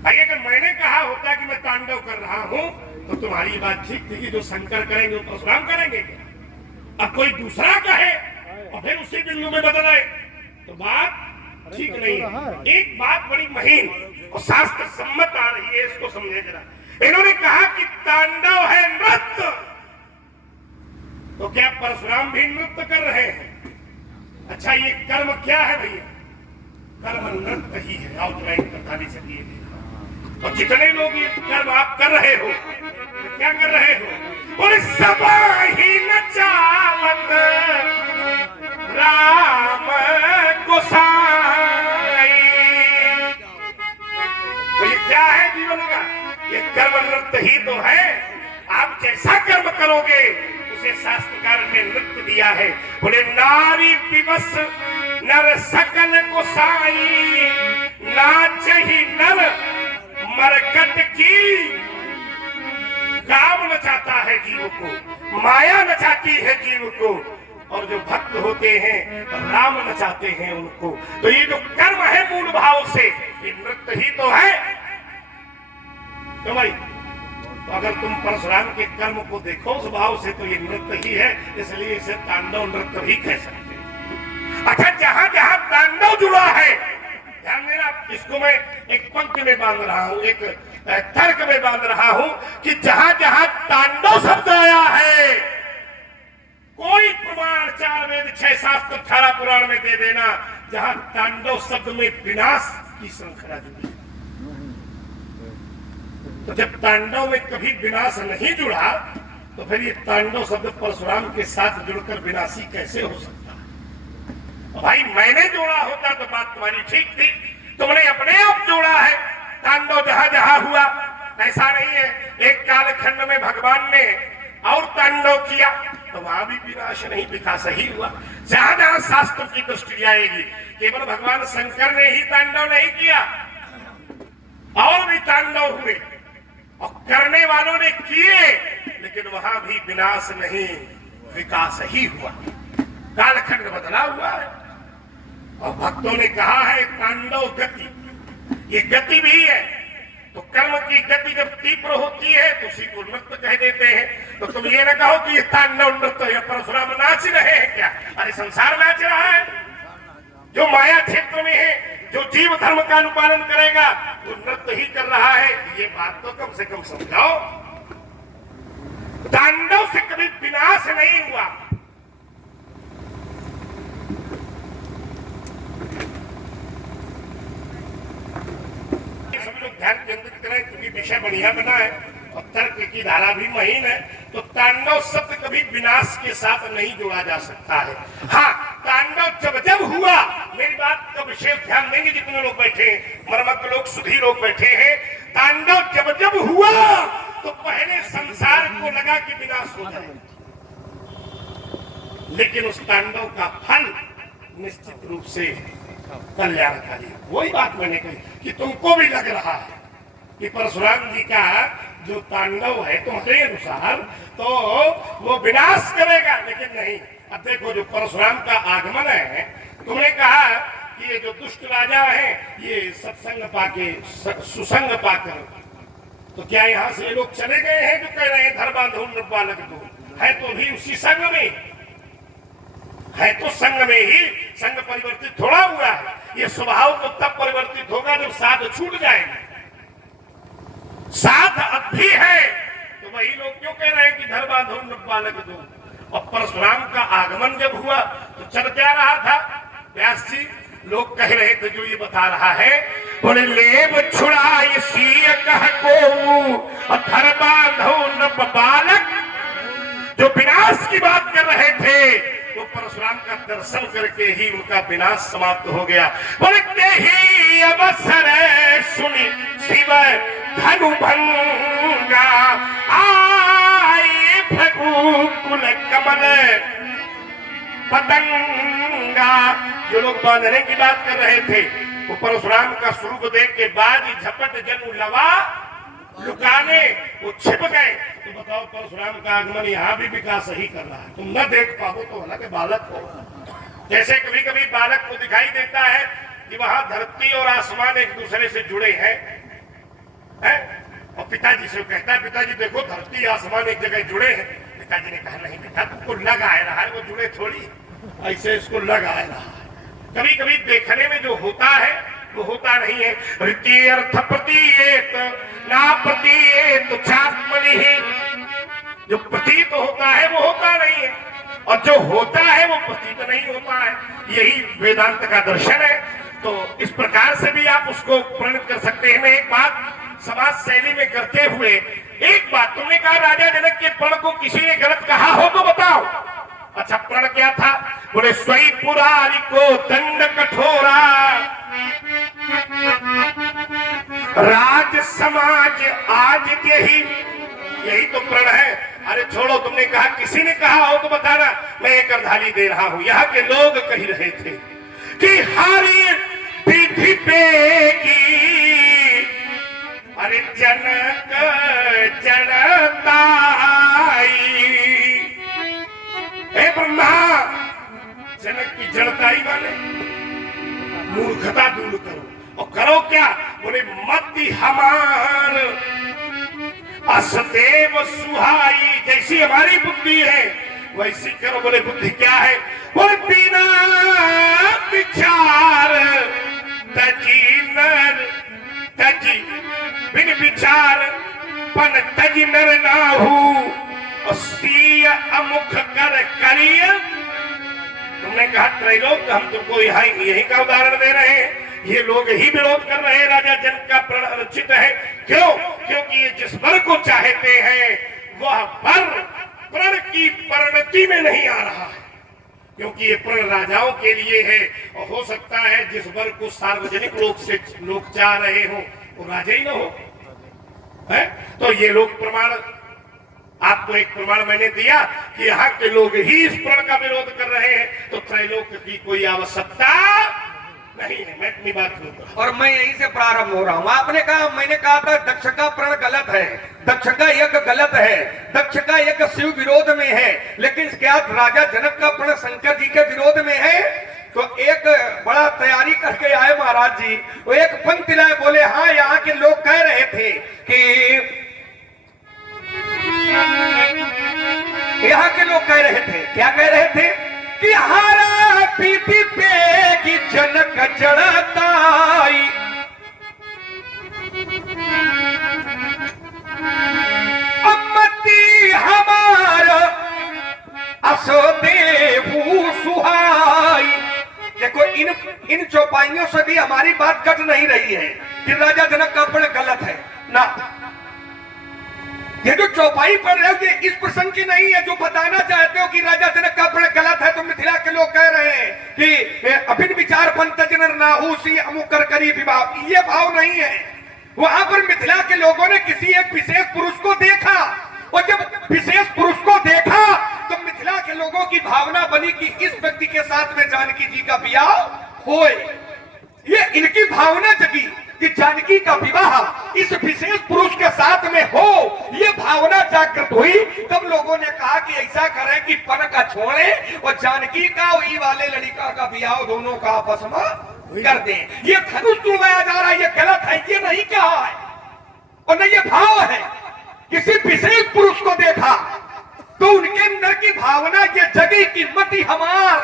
भाई, अगर मैंने कहा होता कि मैं तांडव कर रहा हूं तो तुम्हारी बात ठीक थी कि जो शंकर करेंगे वो परशुराम करेंगे। अब कोई दूसरा कहे और फिर उसी बिंदु में बदल आए तो बात ठीक नहीं है। एक बात बड़ी महीन और शास्त्र सम्मत आ रही है, इसको समझे जरा। इन्होंने कहा कि तांडव है नृत्य, तो क्या परशुराम भी नृत्य कर रहे हैं? अच्छा, ये कर्म क्या है भैया? कर्म नृत्य ही है। आओ जरा एक कथाली चलिए। और जितने लोग ये कर्म आप कर रहे हो, तो क्या कर रहे हो? और सब ही नचावत राम गोसाई। तो ये क्या है जीवन का? ये कर्म नृत्य ही तो है। आप जैसा कर्म करोगे उसे शास्त्रकार ने नृत्य दिया है। बोले नारी विवश नर सकल गोसाई, नाच ही नर मरकट की। काम नचाता है जीव को, माया नचाती है जीव को, और जो भक्त होते हैं राम नचाते हैं उनको। तो ये जो कर्म है मूल भाव से, ये नृत्य ही तो है। तो भाई, तो अगर तुम परशुराम के कर्म को देखो उस भाव से, तो ये नृत्य ही है, इसलिए इसे तांडव नृत्य ही कह सकते हैं। अच्छा, जहां जहां तांडव जुड़ा है, ध्यान देना, इसको मैं एक पंक्ति में बांध रहा हूं, एक तर्क में बांध रहा हूं कि जहां जहां तांडव शब्द आया है, कोई प्रमाण 4 वेद 6 शास्त्र 18 पुराण में दे देना जहां तांडव शब्द में विनाश की श्रृंखला जुड़ी। तो जब तांडव में कभी विनाश नहीं जुड़ा, तो फिर ये तांडव शब्द परशुराम के साथ जुड़कर विनाशी कैसे हो सकता है? भाई, मैंने जोड़ा होता तो बात तुम्हारी ठीक थी, तुमने अपने आप जोड़ा है। तांडव जहां जहां हुआ, ऐसा नहीं है। एक कालखंड में भगवान ने और तांडव किया तो वहां भी विनाश नहीं, विकास ही हुआ। जहां जहां शास्त्र की दृष्टि आएगी, केवल भगवान शंकर ने ही तांडव नहीं किया, और भी तांडव हुए और करने वालों ने किए, लेकिन वहां भी विनाश नहीं, विकास ही हुआ। कालखंड बदला हुआ है। और भक्तों ने कहा है तांडव गति, ये गति भी है। तो कर्म की गति जब तीव्र होती है तो उसी को नृत्य कह देते हैं। तो तुम ये ना कहो कि ये तांडव नृत्य है, परशुराम नाच रहे हैं क्या? अरे संसार नाच रहा है। जो माया क्षेत्र में है, जो जीव धर्म का अनुपालन करेगा, वो नृत्य ही कर रहा है। ये बात तो कम से कम समझाओ। तांडव से कभी विनाश नहीं हुआ। सब लोग ध्यान केंद्रित करें, क्योंकि विषय बढ़िया बना है और तर्क की धारा भी महीन है। तो तांडव शब्द कभी विनाश के साथ नहीं जोड़ा जा सकता है। हाँ, तांडव जब जब हुआ, मेरी बात का विशेष ध्यान देंगे जितने लोग बैठे हैं, मर्मज्ञ लोग, सुधी लोग बैठे हैं। तांडव जब जब हुआ तो पहले संसार को लगा कि विनाश हो जाए, लेकिन उस तांडव का फल निश्चित रूप से कल्याणकारी। वही बात मैंने कही कि तुमको भी लग रहा है कि परशुराम जी का जो तांडव है तुम्हारे अनुसार तो वो विनाश करेगा, लेकिन नहीं। अब देखो, जो परशुराम का आगमन है, तुमने कहा कि ये जो दुष्ट राजा है ये सत्संग पाके, सुसंग पाकर, तो क्या यहाँ से लोग चले गए हैं जो कह रहे हैं धर बांधो बालक दो? है तो भी उसी संग में है, तो संग में ही संग परिवर्तित थोड़ा हुआ है। ये स्वभाव तो तब परिवर्तित होगा जब साथ छूट जाएगा। साथ अब भी है तो वही लोग क्यों कह रहे हैं कि धर बांधो बालक दो? और परशुराम का आगमन जब हुआ तो चल क्या रहा था? व्यास जी लोग कह रहे थे, जो ये बता रहा है, बोले लेब छुड़ाई सीय कह को धर बांधो बालक। जो विनाश की बात कर रहे थे तो परशुराम का दर्शन करके ही उनका विनाश समाप्त हो गया। बोलते ही अवसर सुनी शिव धनु भंगा, आए भगु कुल कमल पतंगा। जो लोग बांधने की बात कर रहे थे वो परशुराम का स्वरूप देख के बाद झपट जनु लवा लुकाने वो छिप गए। तो बताओ, परशुराम का आगमन यहाँ भी विकास ही कर रहा है। तुम न देख पाओ तो हालांकि बालक हो, जैसे कभी कभी बालक को दिखाई देता है कि वहां धरती और आसमान एक दूसरे से जुड़े हैं, और पिताजी से कहता है, पिताजी देखो धरती आसमान एक जगह जुड़े हैं। पिताजी ने कहा, नहीं बेटा, तुमको लग आ रहा है, वो जुड़े थोड़ी, ऐसे इसको लग आ रहा है। कभी कभी देखने में जो होता है वो होता नहीं है। रीति अर्थ प्रतीयेत ना प्रतीयेत चात्मनि, जो प्रतीत होता है वो होता नहीं है, और जो होता है वो प्रतीत नहीं होता है। यही वेदांत का दर्शन है। तो इस प्रकार से भी आप उसको प्रणित कर सकते हैं। मैं एक बात समाज शैली में करते हुए, एक बात तुमने कहा राजा जनक के प्रण को किसी ने गलत कहा हो तो बताओ। अच्छा, प्रण क्या था? बोले स्वई पुरारी को दंड कठोरा, राज समाज आज के ही, यही तो प्रण है। अरे छोड़ो, तुमने कहा, किसी ने कहा हो तो बताना, मैं एक अर्धाली दे रहा हूं। यहाँ के लोग कह रहे थे कि हरी विधि पेगी, अरे जनक जड़ताई। हे ब्रह्मा, जनक की जड़ताई माने मूर्खता दूर करो। और करो क्या? बोले मति हमार असदेव सुहाई, जैसी हमारी बुद्धि है वैसी करो। बोले बुद्धि क्या है? बोले बिना विचार तजी नर तजी, बिन विचार पन तजी नर नाहू, और सीय अमुख कर करिय। तुमने कहा त्रैलोक, हम तुमको यही का उदाहरण दे रहे हैं। ये लोग ही विरोध कर रहे हैं, राजा जनक का प्रण अनुचित है। क्यों? क्योंकि ये जिस वर को चाहते हैं वह वर प्रण की परिणति में नहीं आ रहा है, क्योंकि ये प्रण राजाओं के लिए है। और हो सकता है जिस वर को सार्वजनिक लोग से लोग चाह रहे हो वो राजा ही ना हो, है? तो ये लोग प्रमाण, आपको एक प्रमाण मैंने दिया कि यहाँ के लोग ही इस प्रण का विरोध कर रहे हैं, तो त्रैलोक की कोई आवश्यकता नहीं है। मैं अपनी बात करूंगा और मैं यहीं से प्रारंभ हो रहा हूं। आपने कहा, मैंने कहा था दक्ष का प्रण गलत है, दक्ष का यज्ञ गलत है, दक्ष का यज्ञ शिव विरोध में है। लेकिन क्या राजा जनक का प्रण शंकर जी के विरोध में है? तो एक बड़ा तैयारी करके आए महाराज जी, वो एक पंक्ति लाए, बोले हाँ, यहाँ के लोग कह रहे थे कि, यहाँ के लोग कह रहे थे, क्या कह रहे थे? कि हारा पीती पेगी जनक जड़ताई, अम्मती हमारा असदेव सुहाई। देखो, इन चौपाइयों से भी हमारी बात कट नहीं रही है कि राजा जनक का प्रण गलत है ना। ये जो चौपाई पढ़ रहे हो ये इस प्रसंग की नहीं है जो बताना चाहते हो कि राजा जनक का प्रण गलत है। तो मिथिला के लोग कह रहे हैं कि अभिन विचार पंत जनर नाहू सी अमुकर करी विवाह, ये भाव नहीं है। वहां पर मिथिला के लोगों ने किसी एक विशेष पुरुष को देखा, और जब विशेष पुरुष को देखा तो मिथिला के लोगों की भावना बनी कि इस व्यक्ति के साथ में जानकी जी का विवाह होए। ये इनकी भावना जगी कि जानकी का विवाह इस विशेष पुरुष के साथ में हो, ये भावना जागृत हुई। तब लोगों ने कहा कि ऐसा करें कि पन का छोड़े और जानकी का वही वाले लड़का का विवाह दोनों का आपस में कर दें। ये धनुष तुड़वाया जा रहा है, ये गलत है, ये नहीं कहा है और न ये भाव है। किसी विशेष पुरुष को देखा तो उनके अंदर की भावना ये जगी कि मति हमार,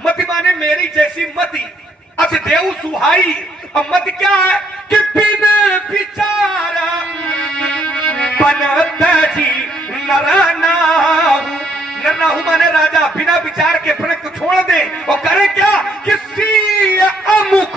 मति माने मेरी जैसी मति, असदेव सुहाई। और मत क्या है कि बिन विचार बनत जी नरनाहू, नरनाहू माने राजा, बिना विचार के प्रण को छोड़ दे और करे क्या? किसी अमुख,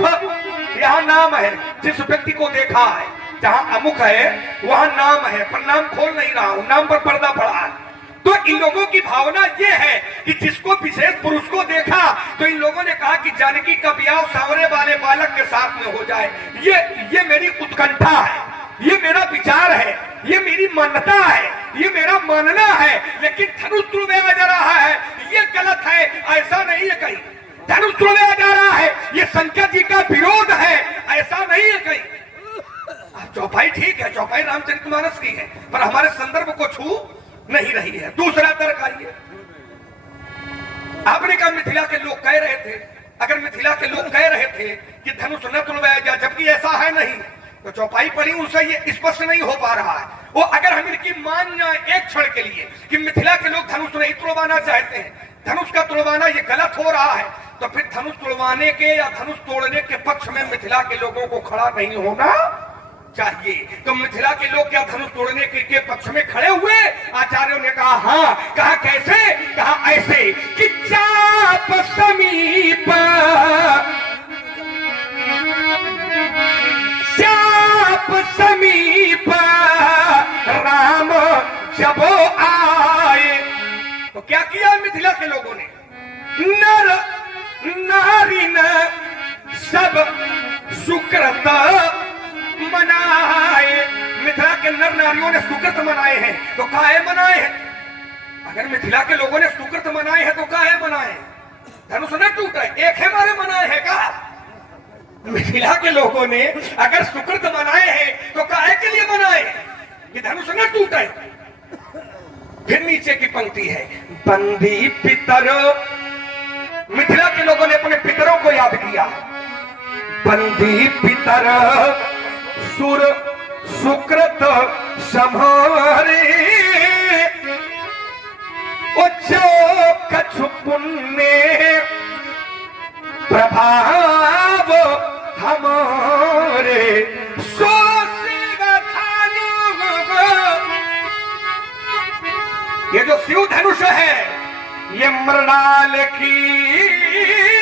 यहाँ नाम है, जिस व्यक्ति को देखा है, जहां अमुख है वहां नाम है, पर नाम खोल नहीं रहा हूं, नाम पर पर्दा पड़ा है। तो इन लोगों की भावना ये है कि जिसको विशेष पुरुष को देखा तो इन लोगों ने कहा कि जानकी का विवाह सांवरे वाले बालक के साथ में हो जाए। ये मेरी उत्कंठा है, ये मेरा विचार है, ये मेरी मान्यता है, ये मेरा मानना है। लेकिन धनुष तुड़वाया जा रहा है, ये गलत है, ऐसा नहीं है कहीं। धनुष तुड़वाया जा रहा है, ये शंकर जी का विरोध है, ऐसा नहीं है कहीं। चौपाई ठीक है, चौपाई रामचरितमानस की है, पर हमारे संदर्भ को छू नहीं रही है। दूसरा तर्क आइए, आपने कहा मिथिला के लोग कह रहे थे, अगर मिथिला के लोग कह रहे थे कि धनुष न तुड़वाया जाए, जबकि ऐसा है नहीं, तो चौपाई पढ़ी उनसे ये स्पष्ट नहीं हो पा रहा है। वो अगर हम इनकी मान जाए एक क्षण के लिए कि मिथिला के लोग धनुष नहीं तुड़वाना चाहते हैं, धनुष का तुड़वाना ये गलत हो रहा है, तो फिर धनुष तुड़वाने के या धनुष तोड़ने के पक्ष में मिथिला के लोगों को खड़ा नहीं होना चाहिए। तो मिथिला के लोग क्या धनुष तोड़ने के पक्ष में खड़े हुए? आचार्यों ने कहा हाँ। कहा कैसे? कहा ऐसे कि चाप समीप चाप समीप राम जब आए, तो क्या किया मिथिला के लोगों ने? नर नारी न सब सुकृत मनाए। के नर नारियों ने सुकृत मनाए हैं तो काहे मनाए हैं? अगर मिथिला के लोगों ने सुकृत मनाए हैं तो काहे मनाए? धनुष न टूटा एक है मारे मनाए हैं का? मिथिला के लोगों ने अगर सुकृत मनाए हैं तो काहे के लिए मनाए कि धनुष न टूटे? फिर नीचे की पंक्ति है, बंदी पितर, मिथिला के लोगों ने अपने पितरों को याद किया। बंदी पितर सुर सुकृत सम्हारे, जो कछु पुण्य प्रभाव हमारे, सो ये जो शिव धनुष है ये मृणाल की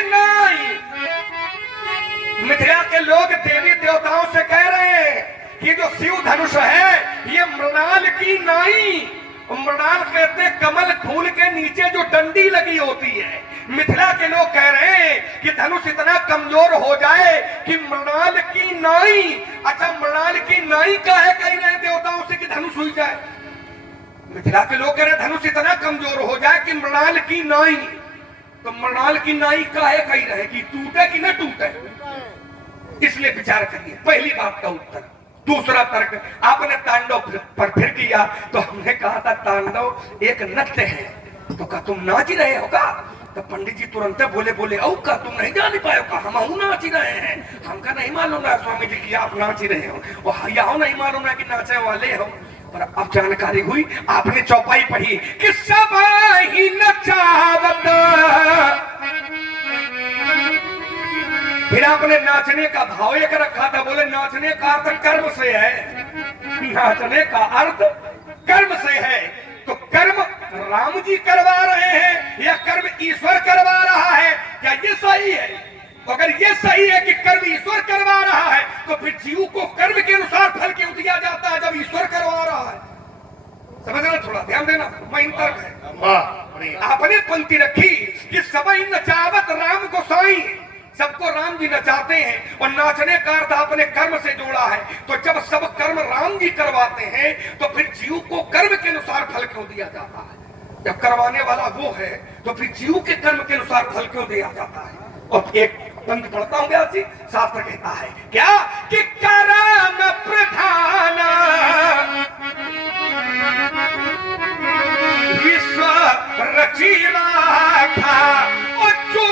नाई। मिथिला के लोग देवी देवताओं से कह रहे हैं कि जो शिव धनुष है ये मृणाल की नाई। मृणाल कहते हैं कमल फूल के नीचे जो डंडी लगी होती है। मिथिला के लोग कह रहे हैं कि धनुष इतना कमजोर हो जाए कि मृणाल की नाई। अच्छा, मृणाल की नाई का है कह रहे देवताओं से कि धनुष हुई जाए। मिथिला के लोग कह रहे धनुष इतना कमजोर हो जाए कि मृणाल की नाई। तो मृणाल की नाई का है कह रहे कि टूटे कि न टूटे, इसलिए विचार करिए। पहली बात का उत्तर। दूसरा तर्क आपने तांडव पर फिर किया तो हमने कहा था तांडव एक नृत्य है, तो क्या तुम नाच रहे हो का? तो पंडित जी तुरंत बोले औ का तुम नहीं जान पाए का? हम नाच ही रहे हैं, हमका नहीं मालूम है स्वामी जी की आप नाच ही रहे हो, और यहाँ नहीं मालूम है कि नाचे वाले हो। पर अब जानकारी हुई, आपने चौपाई पढ़ी कि सब ही नचावत, फिर आपने नाचने का भाव एक रखा था, बोले नाचने का अर्थ कर्म से है, नाचने का अर्थ कर्म से है। तो कर्म राम जी करवा रहे हैं या कर्म ईश्वर करवा रहा है? क्या ये सही है? अगर ये सही है कि कर्म ईश्वर करवा रहा है तो फिर जीव को कर्म के अनुसार फल क्यों दिया जाता है जब ईश्वर करवा रहा है? समझना, थोड़ा ध्यान देना। मैं तर्क है, आपने पंक्ति रखी कि सबई नचावत राम गोसाई, सबको राम जी नचाते हैं, और नाचने का अर्थ आपने कर्म से जोड़ा है। तो जब सब कर्म राम जी करवाते हैं तो फिर जीव को कर्म के अनुसार फल क्यों दिया जाता है? जब करवाने वाला वो है तो फिर जीव के कर्म के अनुसार फल क्यों दिया जाता है? और एक पंक्ति पढ़ता हूं व्यास जी, शास्त्र कहता है क्या कि कर्म प्रधान विश्व रचीला था, और जो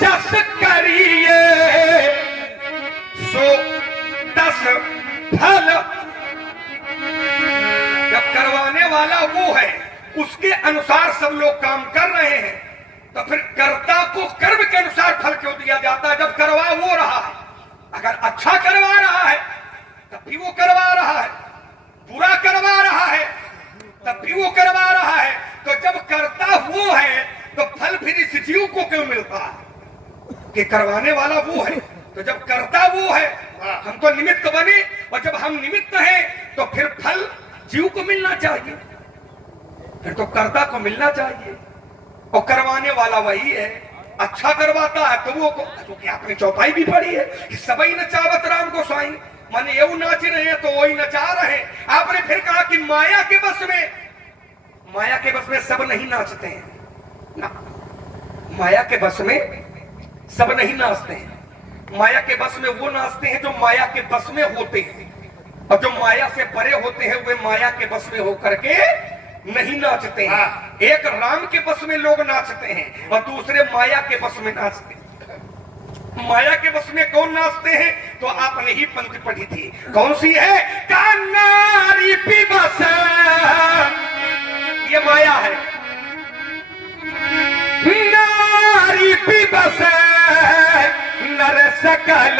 जस करिए सो दस फल। जब करवाने वाला वो है उसके अनुसार सब लोग काम कर रहे हैं, तो फिर कर्ता को कर्म के अनुसार फल क्यों दिया जाता है जब करवा वो रहा है? अगर अच्छा करवा रहा है तब भी वो करवा रहा है, बुरा करवा रहा है तब भी वो करवा रहा है। तो जब करता वो है तो फल फिर इस जीव को क्यों मिलता है कि करवाने वाला वो है? तो जब करता वो है, हम तो निमित्त बने, और जब हम निमित्त हैं तो फिर फल जीव को मिलना चाहिए, फिर तो कर्ता को मिलना चाहिए। और करवाने वाला वही है, अच्छा करवाता है तो वो को, क्योंकि आपने चौपाई भी पढ़ी है कि सबई नचावत राम गोसाई, माने ये नाच रहे हैं तो वही नचा रहे हैं। आपने फिर कहा कि माया के बस में, माया के बस में सब नहीं नाचते हैं ना, माया के बस में सब नहीं नाचते हैं। माया के बस में वो नाचते हैं जो माया के बस में होते हैं, और जो माया से परे होते हैं वे माया के बस में होकर के नहीं नाचते हैं। एक राम के बस में लोग नाचते हैं और दूसरे माया के बस में नाचते हैं। माया के बस में कौन नाचते हैं? तो आपने ही पंक्ति पढ़ी थी, कौन सी है? कानारी पिबस, ये माया है। नारी पिबस नर सकल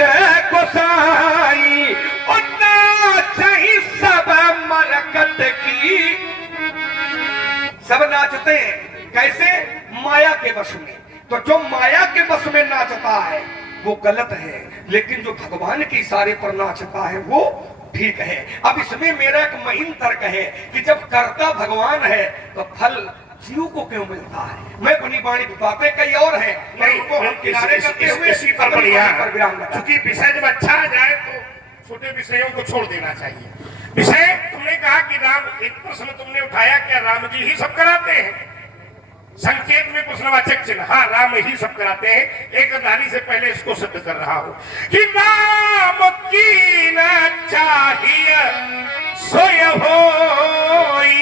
गोसाई, और नाच ही सब मरकत की। सब नाचते हैं कैसे? माया के बस में। तो जो माया के बस में नाचता है वो गलत है, लेकिन जो भगवान के इशारे पर नाचता है वो ठीक है। अब इसमें मेरा एक महीन तर्क है कि जब कर्ता भगवान है तो फल जीव को क्यों मिलता है? मैं अपनी वाणी बातें कई और है, नहीं उनको हम किनारे करते हुए इसी पर बढ़िया, विराम लगा। क्योंकि विषय जब अच्छा आ जाए तो छोटे विषयों को छोड़ देना चाहिए। विषय तुमने कहा कि राम, एक प्रश्न तुमने उठाया, क्या राम जी ही सब कराते हैं? संकेत में प्रश्नवाचक चिन्ह, हाँ राम ही सब कराते हैं। एक धारी से पहले इसको सिद्ध कर रहा हूं कि राम की न चाहिए सोय होई,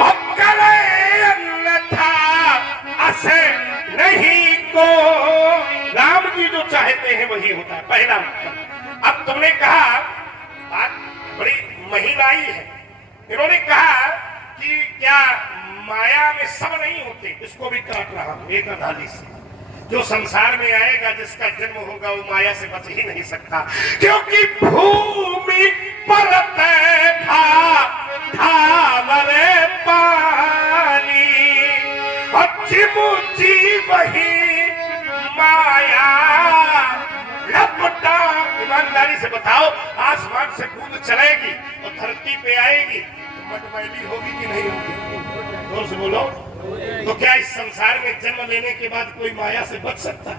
अब करे अन्यथा असे नहीं को। राम जी जो चाहते हैं वही होता है, पहला मतलब। अब तुमने कहा, बात बड़ी महिलाई है, इन्होंने कहा कि क्या माया में सब नहीं होते? इसको भी काट रहा हूं एक अधाली से। जो संसार में आएगा, जिसका जन्म होगा, वो माया से बच ही नहीं सकता, क्योंकि भूमि परत धावरे पानी, अच्छी वही माया लपटा। ईमानदारी से बताओ, आसमान से बूंद चलेगी और धरती पे आएगी तो मटमैली होगी कि नहीं होगी? जोर से बोलो। तो क्या इस संसार में जन्म लेने के बाद कोई माया से बच सकता है?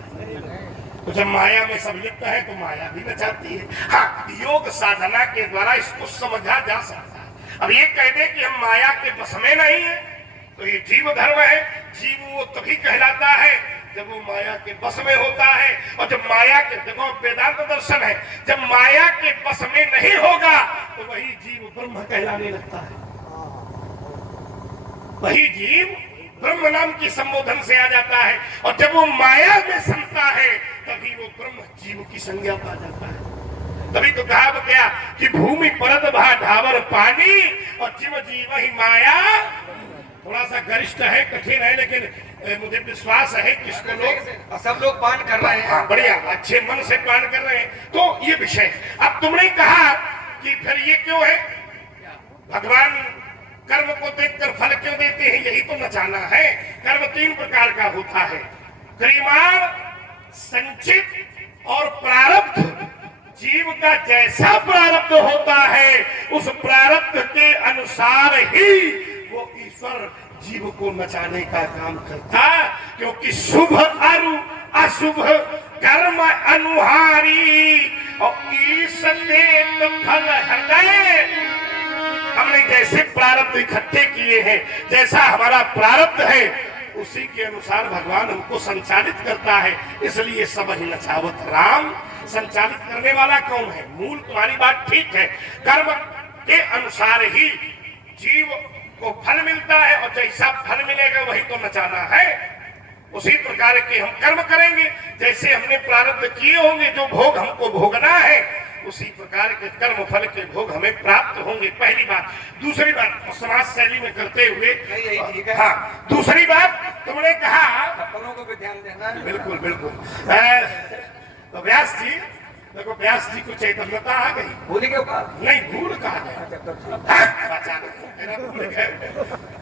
तो जब माया में सब लिप्त है तो माया भी बचाती है। हाँ, योग साधना के द्वारा इसको समझा जा सकता है। अब ये कह दे कि हम माया के बस में नहीं है, तो ये जीव धर्म है। जीव वो तभी कहलाता है जब वो माया के बस में होता है। और जब माया के, देखो वेदांत दर्शन है, जब माया के बस में नहीं होगा तो वही जीव ब्रह्म कहलाने लगता है। वही जीव ब्रह्म नाम की संबोधन से आ जाता है। और जब वो माया में संता है तभी वो ब्रह्म जीव की संज्ञा पा जाता है। तभी तो कहा क्या कि भूमि परत भा ढावर पानी और जीव जीव ही माया। थोड़ा सा गरिष्ठ है, कठिन है, लेकिन मुझे विश्वास है कि इसको लोग, सब लोग पान कर रहे हैं। हाँ, बढ़िया, अच्छे मन से पान कर रहे हैं। तो ये विषय। अब तुमने कहा कि फिर ये क्यों है? भगवान कर्म को देखकर फल क्यों देते हैं? यही तो नचाना है। कर्म 3 प्रकार का होता है, क्रियाण, संचित और प्रारब्ध। जीव का जैसा प्रारब्ध होता है उस प्रारब्ध के अनुसार ही वो ईश्वर जीव को नचाने का काम करता, क्योंकि शुभ अरु अशुभ कर्म अनुहारी और ईश्वर फल हृदय। हमने जैसे प्रारब्ध इकट्ठे किए हैं, जैसा हमारा प्रारब्ध है उसी के अनुसार भगवान हमको संचालित करता है। इसलिए सब ही नचावत राम। संचालित करने वाला कौन है? मूल तुम्हारी बात ठीक है, कर्म के अनुसार ही जीव को फल मिलता है और जैसा फल मिलेगा वही तो नचाना है। उसी प्रकार के हम कर्म करेंगे, जैसे हमने प्रारब्ध किए होंगे, जो भोग हमको भोगना है उसी प्रकार के कर्म फल के भोग हमें प्राप्त होंगे। पहली बात। दूसरी बात, समाज शैली में करते हुए, यही ठीक है। हाँ, दूसरी बात तुमने कहा, अपनों को भी ध्यान देना। बिल्कुल बिल्कुल। तो व्यास जी, देखो व्यास जी को चैतन्यता आ गई। भूल क्यों कहा? नहीं, भूल कहा गया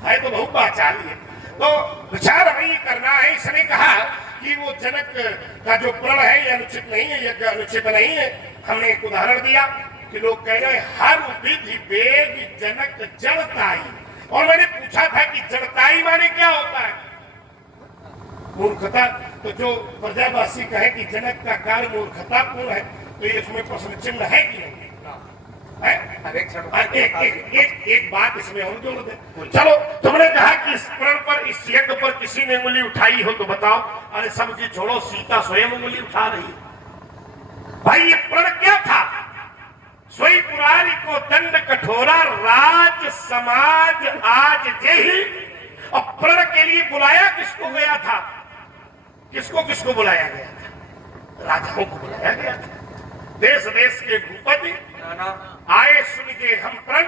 है तो बहुत पहचानी है। तो विचार हमें ये करना है। इसने कहा कि वो जनक का जो प्रण है ये अनुचित नहीं है, यज्ञ अनुचित नहीं है। हमने एक उदाहरण दिया कि लोग कह रहे हैं हर विधि वेद जनक जड़ताई, और मैंने पूछा था कि जड़ताई माने क्या होता है? मूर्खता। तो जो प्रजावासी कहे कि जनक का कार्य मूर्खतापूर्ण है, तो ये इसमें प्रश्न चिन्ह है कि नहीं है? एक बात इसमें और जोड़ दे। चलो, तुमने कहा कि इस प्रण पर, इस यज्ञ पर किसी ने उंगली उठाई हो तो बताओ। अरे सबकी छोड़ो, सीता स्वयं उंगली उठा रही। भाई ये प्रण क्या था? सोई पुरारी को दंड कठोरा, राज समाज आज जेही। और प्रण के लिए बुलाया किसको गया था? किसको किसको बुलाया गया था? राजाओं को बुलाया गया था। देश देश के भूपति आए सुन के हम प्रण।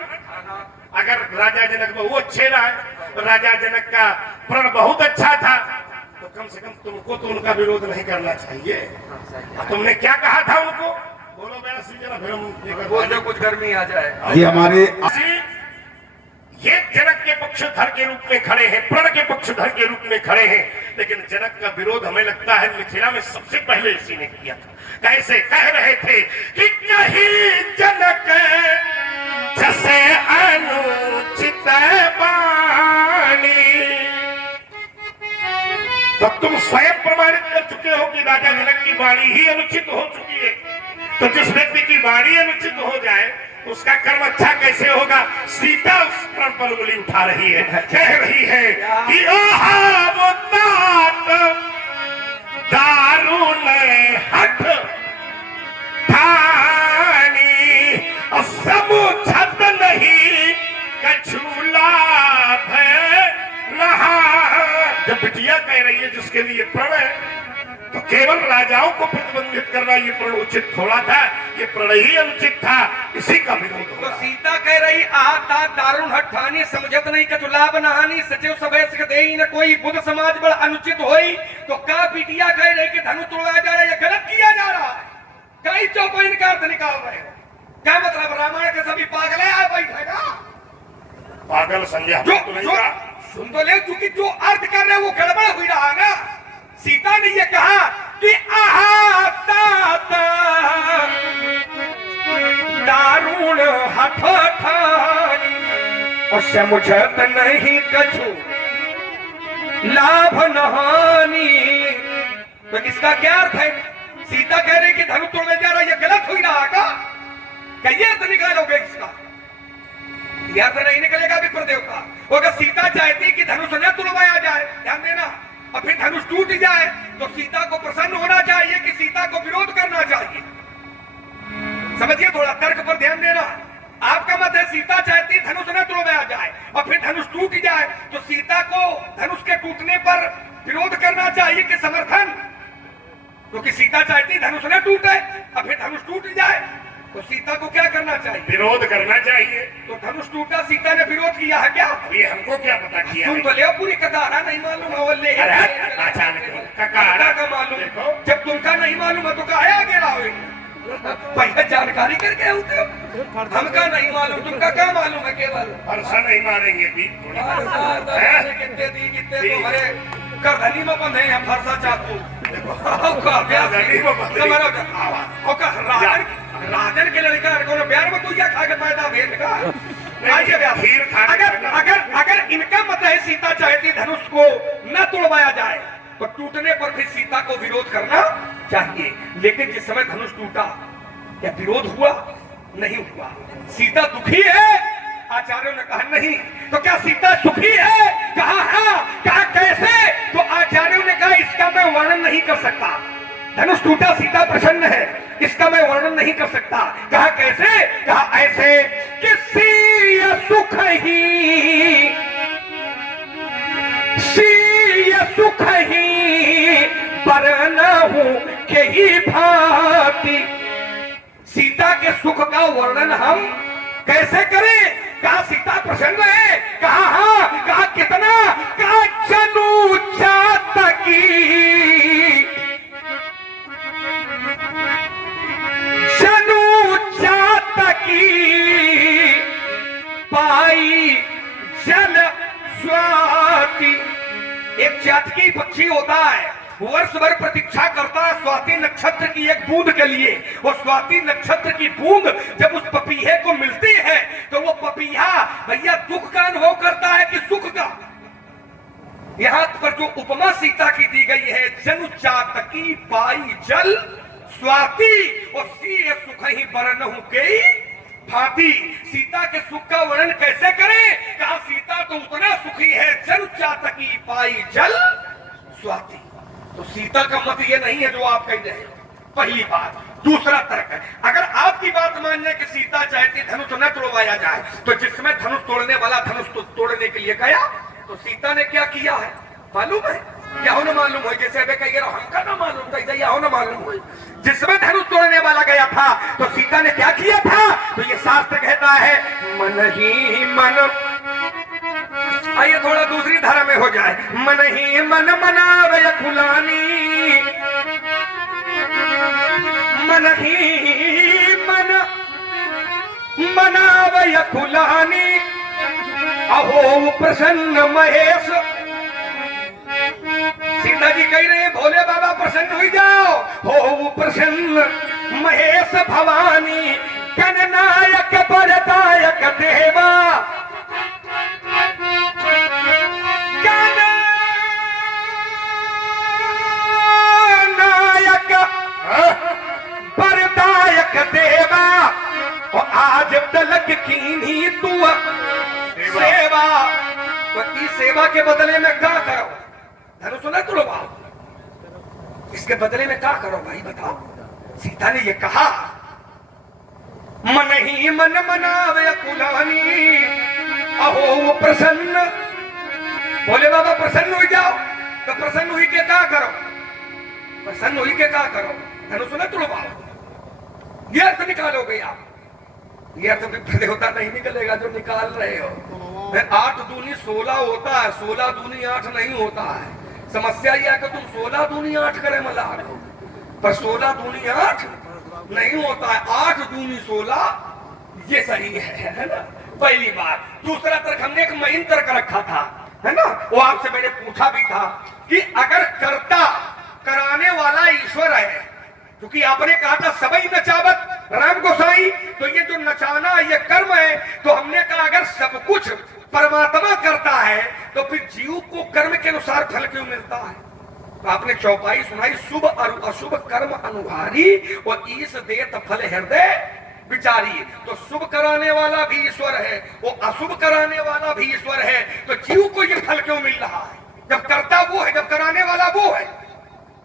अगर राजा जनक बहुत अच्छे रहे, तो राजा जनक का प्रण बहुत अच्छा था, तो कम से कम तुमको तो उनका विरोध नहीं करना चाहिए। तुमने क्या कहा था उनको? बोलो मेरा जरा, फिर हम बोलो, कुछ गर्मी आ जाए। ये हमारे ये जनक के पक्षधर के रूप में खड़े हैं, प्रण के पक्षधर के रूप में खड़े हैं, लेकिन जनक का विरोध हमें लगता है मिथिला में सबसे पहले इसी ने किया था। कैसे कह रहे थे कि कहीं जनक जैसे अनुचित वाणी। तो तुम स्वयं प्रमाणित कर चुके हो कि राजा जनक की वाणी ही अनुचित हो चुकी है। तो जिस व्यक्ति की वाणी अनुचित हो जाए उसका कर्म अच्छा कैसे होगा? सीता उस कर्म पर उंगली उठा रही है, कह रही है कि ओहा वो तात दारुण हठ ठानी समुझत नहीं कछुला नहा। जब बिटिया कह रही है जिसके लिए प्रण है, तो केवल राजाओं को प्रतिबंधित करना ये प्रण उचित थोड़ा था, ये प्रण ही अनुचित था, इसी का विरोध तो होगा। सीता कह रही आता दारुण हठानी समझत नहीं कचुलाभ नहानी सचिव सभे देई न कोई बुद्ध समाज बड़ा अनुचित होई। तो का बिटिया कह रही कि धनुष तोड़ा जा रहा है, गलत किया जा रहा है, कई चौपाइन का अर्थ निकाल रहे हो। क्या मतलब रामायण के सभी पागल है बैठेगा? पागल संज्ञा जो तो नहीं जो कहा। सुन तो ले, चूंकि जो अर्थ कर रहे वो गड़बड़ हुई रहा ना। सीता ने ये कहा कि आहा ताता दारुण हठ ठानी और समुझत नहीं कछु लाभ नहानी। तो इसका क्या अर्थ है? सीता कह रही कि धनुष तोड़ने जा रहा, ये गलत हुई रहा का? कहिए अर्थ निकालोगे इसका? यह अर्थ नहीं निकलेगा विप्रदेव का। अगर सीता चाहती कि धनुष न तुड़वाया जाए, ध्यान देना, और फिर धनुष टूट जाए, तो सीता को प्रसन्न होना चाहिए कि सीता को विरोध करना चाहिए। समझिए, थोड़ा तर्क पर ध्यान देना। आपका मत है सीता चाहती धनुष न तुड़वाया जाए और फिर धनुष टूट जाए, तो सीता को धनुष के टूटने पर विरोध करना चाहिए कि समर्थन? क्योंकि सीता चाहती धनुष न टूटे और फिर धनुष टूट जाए, तो सीता को क्या करना चाहिए? विरोध करना चाहिए। तो धनुष टूटा, सीता ने विरोध किया है क्या? ये हमको क्या पता किया सुन है? तो ले, पूरी कथा ना नहीं मालूम है, वो ले अचानक कथा का मालूम। जब तुमका नहीं मालूम है तो काहे आगे रहोगे? पहले जानकारी करके होते हो। हमका नहीं मालूम, तुमका क्या मालूम है? केवल फरसा नहीं मारेंगे भी कितने दी कितने तुम्हारे करधनी में बंधे हैं फरसा चाकू। राजन के लड़का को प्यार में तुझे खा के पैदा भेज का। अगर इनका मत है सीता चाहती धनुष को न तोड़वाया जाए, तो टूटने पर फिर सीता को विरोध करना चाहिए। लेकिन जिस समय धनुष टूटा, क्या विरोध हुआ? नहीं हुआ। सीता दुखी है? आचार्यों ने कहा नहीं। तो क्या सीता सुखी है? कहा हाँ। कहा कैसे? तो आचार्यों ने कहा इसका मैं वर्णन नहीं कर सकता। धनुष टूटा, सीता प्रसन्न है, इसका मैं वर्णन नहीं कर सकता। कहा कैसे? कहा ऐसे कि सीय सुख ही बरनहु के ही भांति। सीता के सुख का वर्णन हम कैसे करें? कहा सीता प्रसन्न है? कहा हाँ। कहा कितना? कहा जनु चातकी पाई जल स्वाति। एक चातकी पक्षी होता है, वर्ष भर प्रतीक्षा करता है स्वाति नक्षत्र की एक बूंद के लिए। वो स्वाति नक्षत्र की बूंद जब उस पपीहे को मिलती है, तो वो पपीहा भैया दुख का अनुभव करता है कि सुख का। यहाँ पर जो उपमा सीता की दी गई है, जनु चातकी पाई जल स्वाति और सीय सुख ही बरनहु के भांति। सीता के सुख का वर्णन कैसे करें? कहा सीता तो उतना सुखी है, जनु चातकी पाई जल स्वाति। तो सीता का मत ये नहीं है जो आप कह रहे हैं, पहली बात। दूसरा तर्क है, अगर आपकी बात मानने की सीता चाहती धनुष न तोड़वाया जाए, तो जिसमें धनुष तोड़ने वाला धनुष तोड़ने के लिए गया, तो सीता ने क्या किया है मालूम है? क्या हो न मालूम हो? जैसे अबे कह रहा हमका ना मालूम था, या हो न मालूम हो? जिसमें धनुष तोड़ने वाला गया था, तो सीता ने क्या किया था? तो ये शास्त्र कहता है मन ही मन। आइए थोड़ा दूसरी धारा में हो जाए। मन ही मन मनावे फुलानी, मन ही मन मनावे फुलानी। अहो प्रसन्न महेश। सीता जी कह रहे हैं भोले बाबा प्रसन्न हो जाओ। हो प्रसन्न महेश भवानी, गणनायक बरदायक देवा। गणनायक बरदायक इस सेवा के बदले में क्या करो? धनु सुना तू लोग, इसके बदले में क्या करो भाई बताओ? सीता ने ये कहा, मन ही मन मनावे कुलानी अहो प्रसन्न। बोले बाबा प्रसन्न हो जाओ, तो प्रसन्न हुई के क्या करो? प्रसन्न हुई के क्या करो? धनु सुना तू लोग, ये अर्थ निकालोगे आप? ये अर्थ भी होता नहीं निकलेगा जो निकाल रहे हो। 8 दूनी 16 होता है, 16 दूनी 8 नहीं होता है। समस्या यह है कि तुम 16 दूनी 8 करे मला, पर 16 दूनी 8 नहीं होता है। 8 दूनी 16 ये सही है ना? पहली बात। दूसरा तर्क हमने एक महीन तर्क रखा था, है ना? वो आपसे मैंने पूछा भी था कि अगर कर्ता कराने वाला ईश्वर है, क्योंकि आपने कहा था सबई नचावत राम गोसाई, तो ये जो नचाना ये कर्म है, तो हमने कहा अगर सब कुछ परमात्मा करता है तो फिर जीव को कर्म के अनुसार फल क्यों मिलता है? तो आपने चौपाई सुनाई, शुभ और अशुभ कर्म अनुहारी और ईश देत फल हृदय विचारी। तो शुभ कराने वाला भी ईश्वर है, वो अशुभ कराने वाला भी ईश्वर है, तो जीव को ये फल क्यों मिल रहा है? जब करता वो है, जब कराने वाला वो है।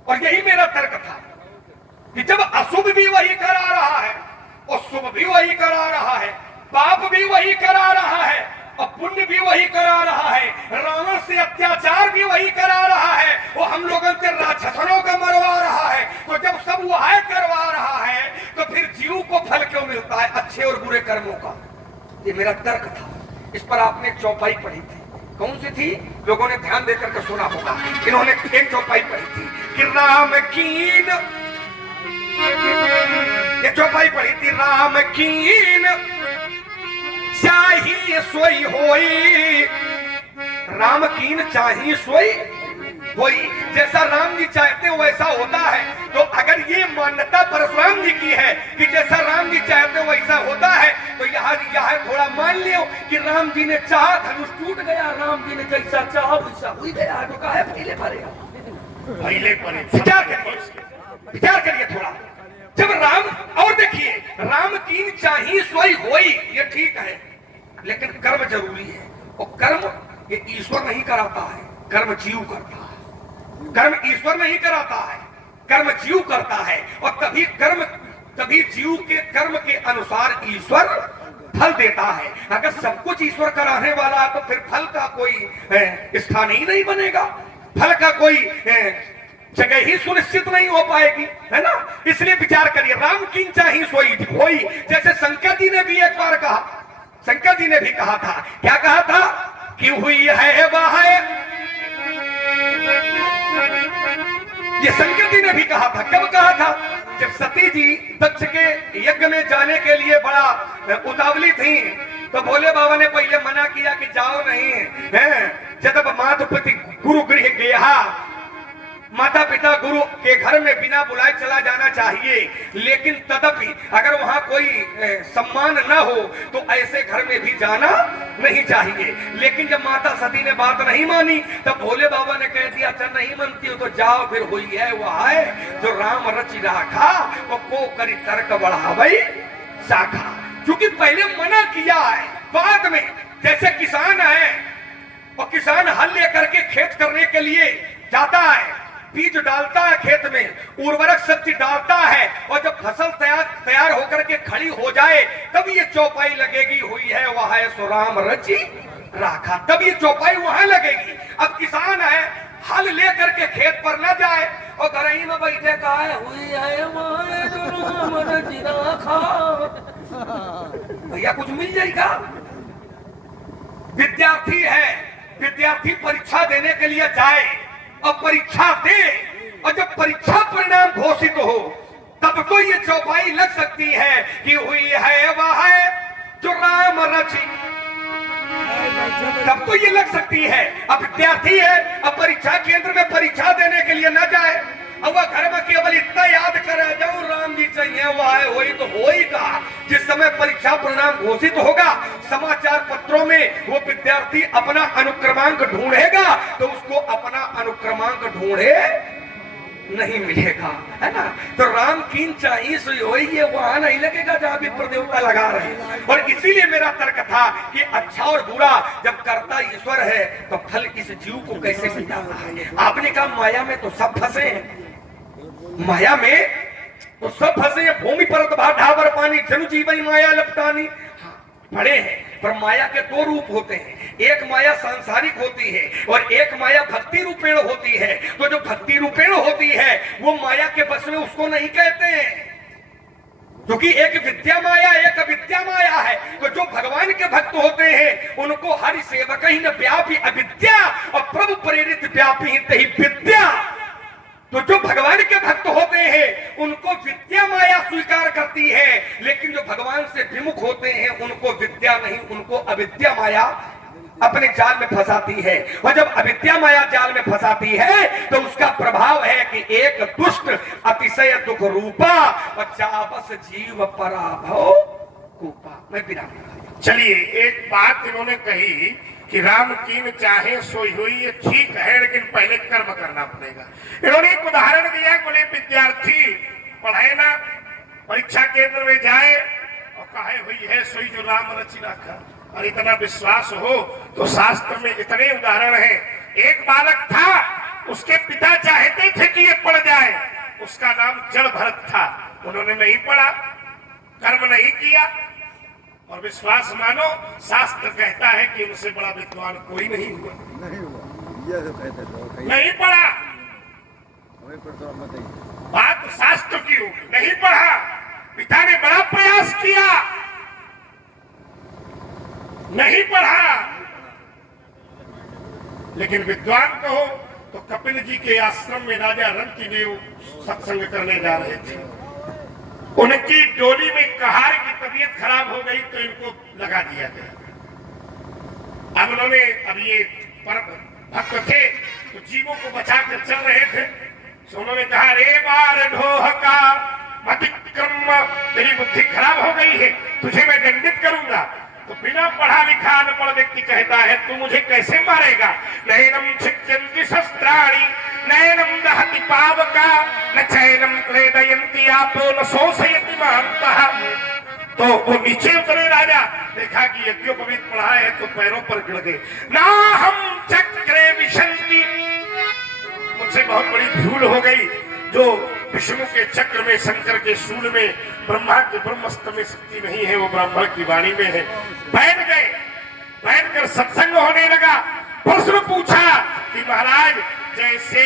और यही मेरा तर्क था कि जब अशुभ भी वही करा रहा है और शुभ भी वही करा रहा है, पाप भी वही करा रहा है और पुण्य भी वही करा रहा है, रावण से अत्याचार भी वही करा रहा है, वो हम लोगों के राक्षसों का मरवा रहा है, तो जब सब वह करवा रहा है तो फिर जीव को फल क्यों मिलता है अच्छे और बुरे कर्मों का? ये मेरा तर्क था। इस पर आपने एक चौपाई पढ़ी थी, कौन सी थी? लोगों ने ध्यान देकर के सुना होगा। इन्होंने एक चौपाई पढ़ी थी कि राम कीन, ये चौपाई पढ़ी थी, राम कीन चाहिए सोई होई, राम कीन चाहिए सोई होई। जैसा राम जी चाहते हो वैसा होता है। तो अगर ये मान्यता परशुराम जी की है कि जैसा राम जी चाहते हो वैसा होता है, तो यहाँ थोड़ा मान लियो कि राम जी ने चाहा धनुष टूट गया, राम जी ने जैसा चाहा वैसा हुई गया, तो कहा है पहले पड़ेगा, पहले पड़े। विचार करिए थोड़ा। जब राम, और देखिए राम कीन चाहिए सोई होई, ये ठीक है, लेकिन कर्म जरूरी है। और कर्म ये ईश्वर नहीं कराता है, कर्म जीव करता है। कर्म ईश्वर नहीं कराता है, कर्म जीव करता है। और तभी जीव के कर्म के अनुसार ईश्वर फल देता है। अगर सब कुछ ईश्वर कराने वाला है तो फिर फल का कोई स्थान ही नहीं बनेगा, फल का कोई जगह ही सुनिश्चित नहीं हो पाएगी, है ना? इसलिए विचार करिए, राम कीन चाहिए सोई होई। जैसे शंकर जी ने भी एक बार कहा, शंकर जी ने भी कहा था, क्या कहा था? कि हुई है वह, ये शंकर जी ने भी कहा था। कब कहा था? जब सती जी दक्ष के यज्ञ में जाने के लिए बड़ा उतावली थी, तो भोले बाबा ने पहले मना किया कि जाओ नहीं है। जब मातृपति गुरु गृह गया, माता पिता गुरु के घर में बिना बुलाए चला जाना चाहिए, लेकिन तदपि अगर वहां कोई सम्मान न हो तो ऐसे घर में भी जाना नहीं चाहिए। लेकिन जब माता सती ने बात नहीं मानी, तब भोले बाबा ने कह दिया, अच्छा नहीं मानती हो तो जाओ, फिर हुई है वह है जो राम रचि राखा, वो को करी तर्क बढ़ावई शाखा। क्योंकि पहले मना किया है, बाद में जैसे किसान है और किसान हल लेकर के खेत करने के लिए जाता है, बीज डालता है खेत में, उर्वरक शक्ति डालता है, और जब फसल तैयार होकर के खड़ी हो जाए तब ये चौपाई लगेगी, हुई है वह है सो राम रचि राखा, तब ये चौपाई वहां लगेगी। अब किसान है, हल लेकर के खेत पर न जाए और घर ही में बैठे कहा है हुई है वह है सो राम रचि राखा, भैया कुछ मिल जाएगा? विद्यार्थी है, विद्यार्थी परीक्षा देने के लिए जाए और परीक्षा दे, और जब परीक्षा परिणाम घोषित हो तब तो ये चौपाई लग सकती है कि हुई है वह है जो राम रचि, तब तो ये लग सकती है। अब विद्यार्थी है, अब परीक्षा केंद्र में परीक्षा देने के लिए न जाए और वह घर में केवल इतना याद करे जाओ राम जी चाहिए वह है, वही तो होगा। जिस समय परीक्षा परिणाम घोषित होगा, समाचार पत्रों में वो विद्यार्थी अपना अनुक्रमांक ढूंढेगा, तो उसको अपना अनुक्रमांक ढूंढे नहीं मिलेगा, है ना। तो राम कीन चाहिए सो ये वहां नहीं लगेगा जहां विप्र देवता लगा रहे हैं। और इसीलिए मेरा तर्क था कि अच्छा और बुरा जब करता ईश्वर है तो फल इस जीव को कैसे मिल जाता है। आपने कहा माया में तो सब फंसे हैं, माया में तो सब फंसे हैं। भूमि परत ढाबर पानी जनु जीवन माया लपटानी पड़े हैं। पर माया के दो रूप होते हैं, एक माया सांसारिक होती है और एक माया भक्ति रूपेण होती है। तो जो भक्ति रूपेण होती है वो माया के बस में उसको नहीं कहते हैं, क्योंकि एक विद्या माया एक अविद्या माया है। तो जो भगवान के भक्त होते हैं उनको हरि सेवक ही न व्यापी अविद्या और प्रभु प्रेरित व्यापी ही विद्या। तो जो भगवान के भक्त होते हैं उनको विद्या माया स्वीकार करती है, लेकिन जो भगवान से विमुख होते हैं उनको विद्या नहीं, उनको अविद्या माया अपने जाल में फंसाती है। और जब अविद्या माया जाल में फंसाती है तो उसका प्रभाव है कि एक दुष्ट अतिशय दुख रूपा और चाबस जीव पराभव कूपा। मैं विराम। चलिए, एक बात इन्होंने कही कि राम कीन चाहे सोई हुई, ये ठीक है, लेकिन पहले कर्म करना पड़ेगा। इन्होंने एक उदाहरण दिया, बोले विद्यार्थी पढ़े ना, परीक्षा केंद्र में जाए और कहे हुई है सोई जो राम रचि रखा, और इतना विश्वास हो तो शास्त्र में इतने उदाहरण हैं। एक बालक था, उसके पिता चाहते थे कि ये पढ़ जाए, उसका नाम जड़ भरत था। उन्होंने नहीं पढ़ा, कर्म नहीं किया, और विश्वास मानो शास्त्र कहता है कि उनसे बड़ा विद्वान कोई नहीं हुआ। नहीं पढ़ा, बात शास्त्र की हो, नहीं पढ़ा, पिता ने बड़ा प्रयास किया, नहीं पढ़ा, लेकिन विद्वान कहो तो कपिल जी के आश्रम में राजा रंतिदेव सत्संग करने जा रहे थे। उनकी डोली में कहार की तबीयत खराब हो गई तो इनको लगा दिया गया। अब उन्होंने, अब ये भक्त थे तो जीवों को बचाकर चल रहे थे, तो उन्होंने कहा रे बार ढोह का मतिक्रम, तेरी बुद्धि खराब हो गई है, तुझे मैं दंडित करूंगा। तो बिना पढ़ा लिखा अनपढ़ व्यक्ति कहता है तू मुझे कैसे मारेगा। नैनम छिद्यन्ति शस्त्राणि नैनम दहति पावका न चैनम क्लेदयन्ति आपो न शोषयति महान्तः। तो वो नीचे उतरे राजा, देखा कि यज्ञोपवीत पढ़ा है तो पैरों पर गिर गए। ना हम चक्रे विशंति, मुझसे बहुत बड़ी भूल हो गई, जो विष्णु के चक्र में, शंकर के शूल में, ब्रह्मा के ब्रह्मस्त्र में शक्ति नहीं है, वो ब्राह्मण की वाणी में है। बैठ गए, बैठकर सत्संग होने लगा। प्रश्न पूछा कि महाराज जैसे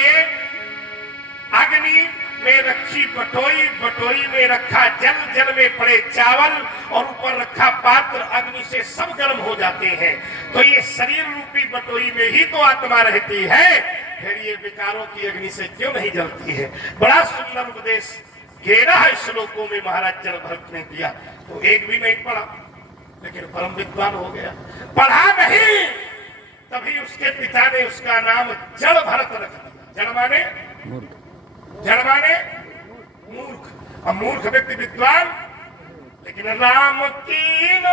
अग्नि में रखी बटोई, बटोई में रखा जल, जल में पड़े चावल और ऊपर रखा पात्र, अग्नि से सब गर्म हो जाते हैं, तो ये शरीर रूपी बटोई में ही तो आत्मा रहती है, फिर ये विकारों की अग्नि से क्यों नहीं जलती है। बड़ा सुंदर उपदेश 11 श्लोकों में महाराज जड़ भरत ने दिया। तो एक भी नहीं पढ़ा, लेकिन परम विद्वान हो गया। पढ़ा नहीं, तभी उसके पिता ने उसका नाम जड़ भरत रख दिया। जड़ माने मूर्ख, जड़ माने मूर्ख। अब मूर्ख व्यक्ति विद्वान, लेकिन राम कीन,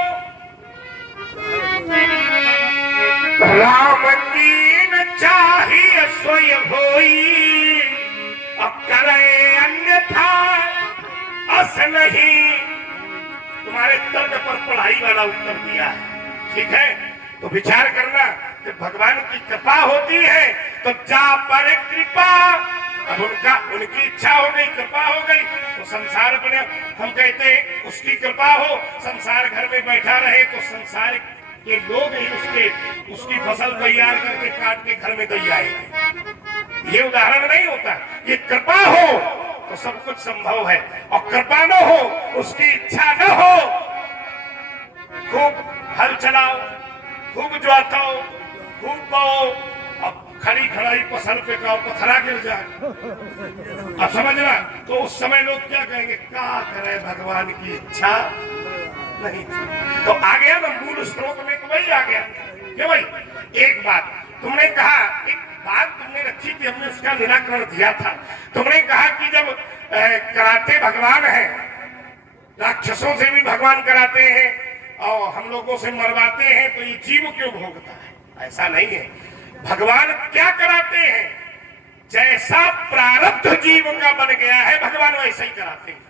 राम कीन चाहिए सोई होई, अब करे अन्यथा अस नहीं। तुम्हारे तर्क पर पढ़ाई वाला उत्तर दिया है, ठीक है, तो विचार करना कि भगवान की कृपा होती है तो जा पर कृपा। अब उनकी इच्छा हो गई, कृपा हो गई तो संसार बने। हम कहते हैं उसकी कृपा हो, संसार घर में बैठा रहे तो संसार के लोग ही उसकी फसल तैयार करके काट के घर में दे आएंगे। ये उदाहरण नहीं होता। ये कृपा हो तो सब कुछ संभव है, और कृपा न हो, उसकी इच्छा न हो, खूब हल चलाओ, खूब जोताओ, खूब बोओ, अब खड़ी खड़ाई फसल पे का पथरा गिर जाए, अब समझना। तो उस समय लोग क्या कहेंगे, क्या करे भगवान की इच्छा नहीं थी। तो आ गया ना मूल स्रोत में, तो वही आ गया कि भाई एक बात तुमने कहा, एक बात तुमने रखी थी, हमने उसका निराकरण दिया था। तुमने कहा कि जब कराते भगवान है, राक्षसों से भी भगवान कराते हैं और हम लोगों से मरवाते हैं, तो ये जीव क्यों भोगता है? ऐसा नहीं है। भगवान क्या कराते हैं? जैसा प्रारब्ध जीव का बन गया है भगवान वैसा ही कराते हैं।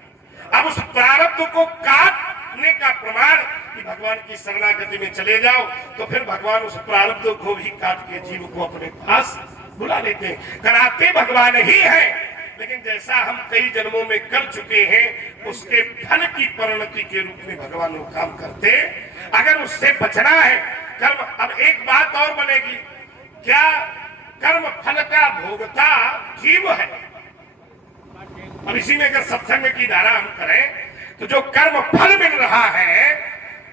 अब उस प्रारब्ध को काटने का प्रमाण कि भगवान की शरणागति में चले जाओ तो फिर भगवान उस प्रारब्ध को भी काट के जीव को अपने पास बुला लेते हैं। कराते भगवान ही है, लेकिन जैसा हम कई जन्मों में कर चुके हैं उसके फल की परिणति के रूप में भगवान वो काम करते। अगर उससे बचना है कर्म, अब एक बात और बनेगी, क्या कर्म फल का भोगता जीव है? अब इसी में अगर सत्संग की धारा हम करें तो जो कर्म फल मिल रहा है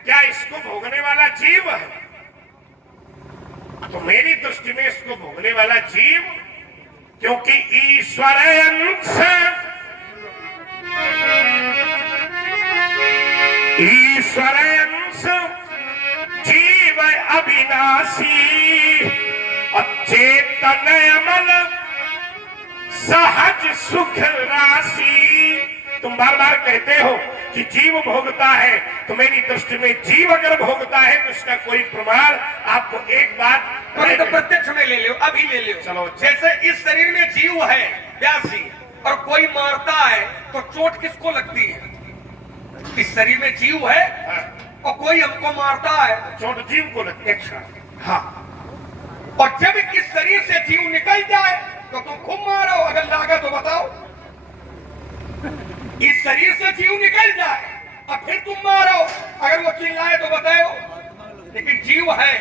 क्या इसको भोगने वाला जीव है? तो मेरी दृष्टि में इसको भोगने वाला जीव, क्योंकि ईश्वर अंश जीव अविनाशी चेतन अमल सहज सुख राशि। तुम बार बार कहते हो कि जीव भोगता है, तो मेरी दृष्टि में जीव अगर भोगता है तो इसका कोई प्रमाण आपको एक बात तो प्रत्यक्ष में ले लो, अभी ले लो। चलो, जैसे इस शरीर में जीव है व्यासी और कोई मारता है तो चोट किसको लगती है? इस शरीर में जीव है और कोई हमको मारता है, चोट जीव को लगती है। हाँ, और जब इस शरीर से जीव निकल जाए तो तुम खूब मारो, अगर लागा तो बताओ। इस शरीर से जीव निकल जाए और फिर तुम मारो, अगर वो चिल्लाए तो बताओ। लेकिन जीव है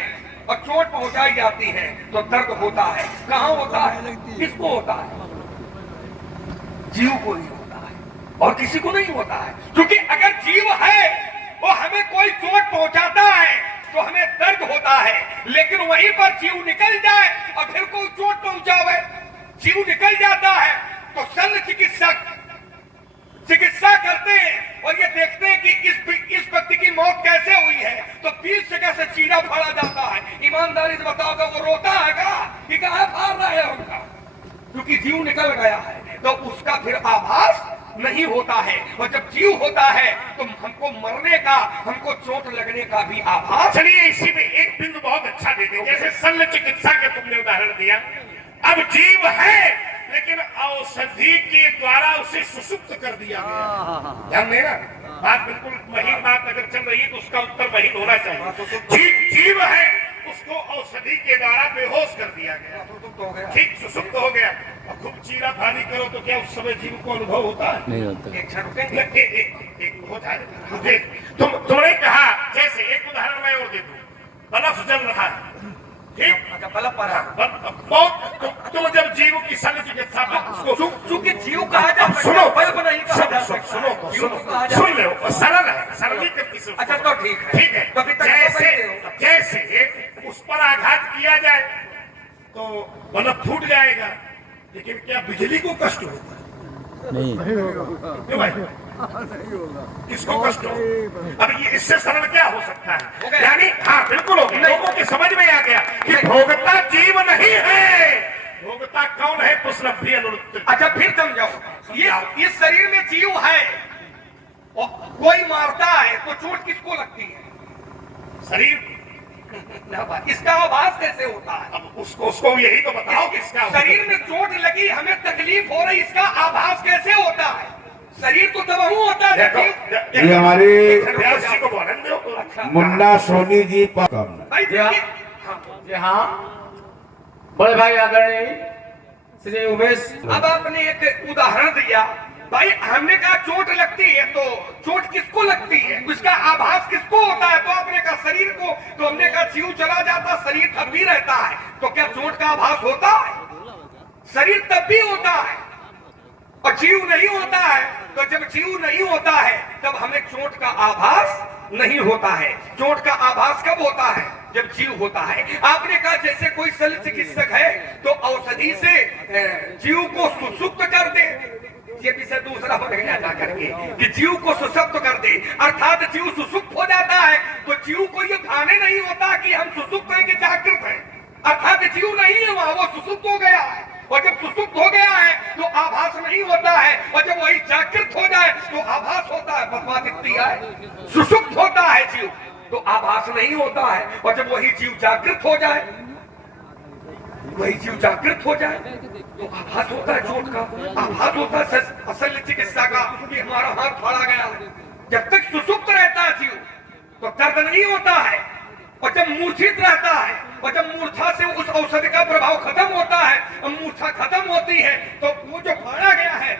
और चोट पहुंचाई जाती है तो दर्द होता है। कहां होता है? किसको होता है? जीव को नहीं होता है और किसी को नहीं होता है। क्योंकि अगर जीव है वो हमें कोई चोट पहुंचाता है तो हमें दर्द होता है, लेकिन वहीं पर जीव निकल जाए और फिर कोई चोट पहुंचावे, जीव निकल जाता है तो शल्य चिकित्सक चिकित्सा करते हैं और ये देखते हैं कि इस व्यक्ति की मौत कैसे हुई है, तो 20 जगह से चीरा फाड़ा जाता है। ईमानदारी से बताओगे वो रोता है कि कहां फाड़ रहा है उनका? क्योंकि जीव निकल गया है तो उसका फिर आभास नहीं होता है, और जब जीव होता है तो हमको मरने का, हमको चोट लगने का भी आभास। चलिए इसी में एक बिंदु बहुत अच्छा दे दें, जैसे शल्य चिकित्सा के तुमने उदाहरण दिया। अब जीव है लेकिन औषधि के द्वारा उसे सुसुप्त कर दिया गया। ध्यान देना, बात बिल्कुल महीन बात अगर चल रही है तो उसका उत्तर महीन होना चाहिए। जीव है, उसको औषधि के द्वारा बेहोश कर दिया गया, ठीक सुसुप्त हो गया। और खूब चीरा फाड़ी करो तो क्या उस समय जीव को अनुभव होता है? नहीं होता। एक हो जाए। तुमने कहा, जैसे एक उदाहरण मैं और दे दूं, बर्फ जल रहा है, ठीक, तुम जब जीव की शल्य चिकित्सा चूंकि जीव कहा जा, सुनो, बल्ब नहीं कहा जा, सुन लो, सरल है, सरलीकृत से। अच्छा तो ठीक है। जैसे उस पर आघात किया जाए तो बल्ब फूट जाएगा, लेकिन क्या बिजली को कष्ट होगा? नहीं क्यों भाई? किसको कष्ट हो? अब ये इससे सरल क्या हो सकता है? यानी हाँ बिल्कुल हो गया, लोगों की समझ में आ गया कि भोगता जीव नहीं है, भोगता कौन है? पुष्लभ्य अनुत्तर। अच्छा फिर समझाओ, ये इस शरीर में जीव है और कोई मारता है तो चोट किसको लगती है? शरीर। इसका आभास कैसे होता है? अब उसको यही तो बताओ किसका शरीर में चोट लगी, हमें तकलीफ हो रही, इसका आभास कैसे होता है? शरीर तो तबाहू होता है। ये हमारे अच्छा, मुन्ना सोनी जी भाई जी हाँ, बड़े भाई आदरणीय श्री उमेश। अब आपने एक उदाहरण दिया, भाई हमने कहा चोट लगती है तो चोट किसको लगती है, उसका आभास किसको होता है? तो आपने कहा शरीर को, तो हमने कहा जीव चला जाता, शरीर तब भी रहता है, तो क्या चोट का आभास होता है? शरीर तब भी होता है और जीव नहीं होता है। तो जब जीव नहीं होता है तब हमें चोट का आभास नहीं होता है। चोट का आभास कब होता है? जब जीव होता है। आपने कहा जैसे कोई शल्य चिकित्सक है तो औषधि से जीव को सुसुप्त कर दे, ये विषय दूसरा हो गया जा करके कि जीव को सुसुप्त कर दे, अर्थात जीव सुसुप्त हो जाता है तो जीव को ये भाने नहीं होता कि हम सुसुप्त हैं कि जागृत हैं, अर्थात जीव नहीं है वहां, वो सुसुप्त हो गया है। और जब सुसुप्त हो गया है तो आभास नहीं होता है, और जब वही जागृत हो जाए तो आभास होता है। बर्बाद इतनी है, सुसुप्त होता है जीव तो आभास नहीं होता है, और जब वही जीव जागृत हो जाए वही जीव जागृत हो जाए तो आभास होता है चोट का, आभास होता है असल चिकित्सा का कि हमारा हाथ फाड़ा गया। जब तक सुसुप्त रहता है जीव तो दर्द नहीं होता है, और जब मूर्छित रहता है और जब मूर्छा से उस औषधि का प्रभाव खत्म होता है और मूर्छा खत्म होती है तो वो जो फाड़ा गया है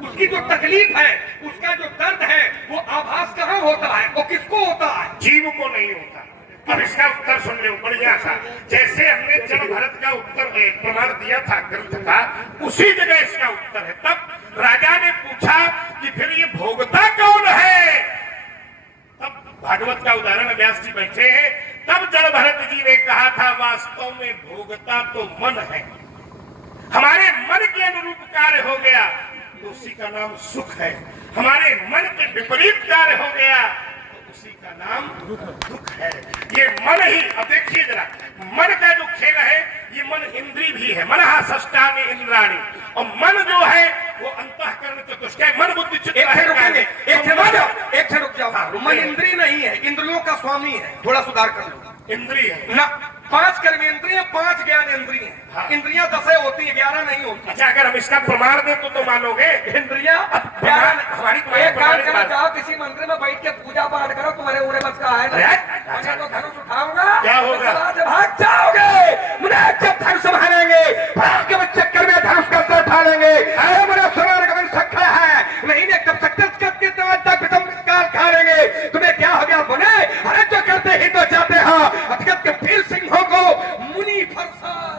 उसकी जो तकलीफ है, उसका जो दर्द है, वो आभास कहाँ होता है, वो किसको होता है? जीव को नहीं होता। अब इसका उत्तर सुन लो बढ़िया सा। जैसे हमने जल भरत का उत्तर प्रमाण दिया था ग्रंथ का, उसी जगह इसका उत्तर है। तब राजा ने पूछा कि फिर ये भोगता कौन है? तब भागवत का उदाहरण व्यास जी बैठे हैं, तब जल भरत जी ने कहा था वास्तव में भोगता तो मन है, हमारे मन के अनुरूप कार्य हो गया तो उसी का नाम सुख है, हमारे मन के विपरीत कार्य हो गया तो उसी का नाम दुख है। ये मन ही, अब देखिए जरा, मन का जो खेल है ये मन इंद्री भी है, मनहा षष्ठानि इंद्राणि, और मन जो है वो अंतःकरण चतुष्ट है, मन बुद्धि चित्त अहंकार। एक से रुक जाओ। मन इंद्रिय नहीं है, इंद्रियों का स्वामी है, थोड़ा सुधार कर लो। इंद्रिय है ना, 5 कर्मेंद्रिय, 5 ज्ञान इंद्रिय। हाँ। इंद्रियां 10 होती है, 11 नहीं होती। अच्छा, अगर हम इसका प्रमाण दें तो मानोगे? इंद्रियां हमारी एक काम करना, जाओ किसी मंदिर में बैठ के पूजा पाठ करो, तुम्हारे उड़े बस का है ना, तो धनुष उठाऊंगा, क्या होगा? तो भाग जाओगे। मुझे जब धनुष संभालेंगे भाग के चक्कर में धनुष करते उठा लेंगे। अरे मेरा सोनार का सखा है नहीं, कब तक खा लेंगे। तुम्हें क्या हो गया बने? अरे जो करते ही तो जाते हो, अजगत के फिर सिंहों को मुनि फरसान।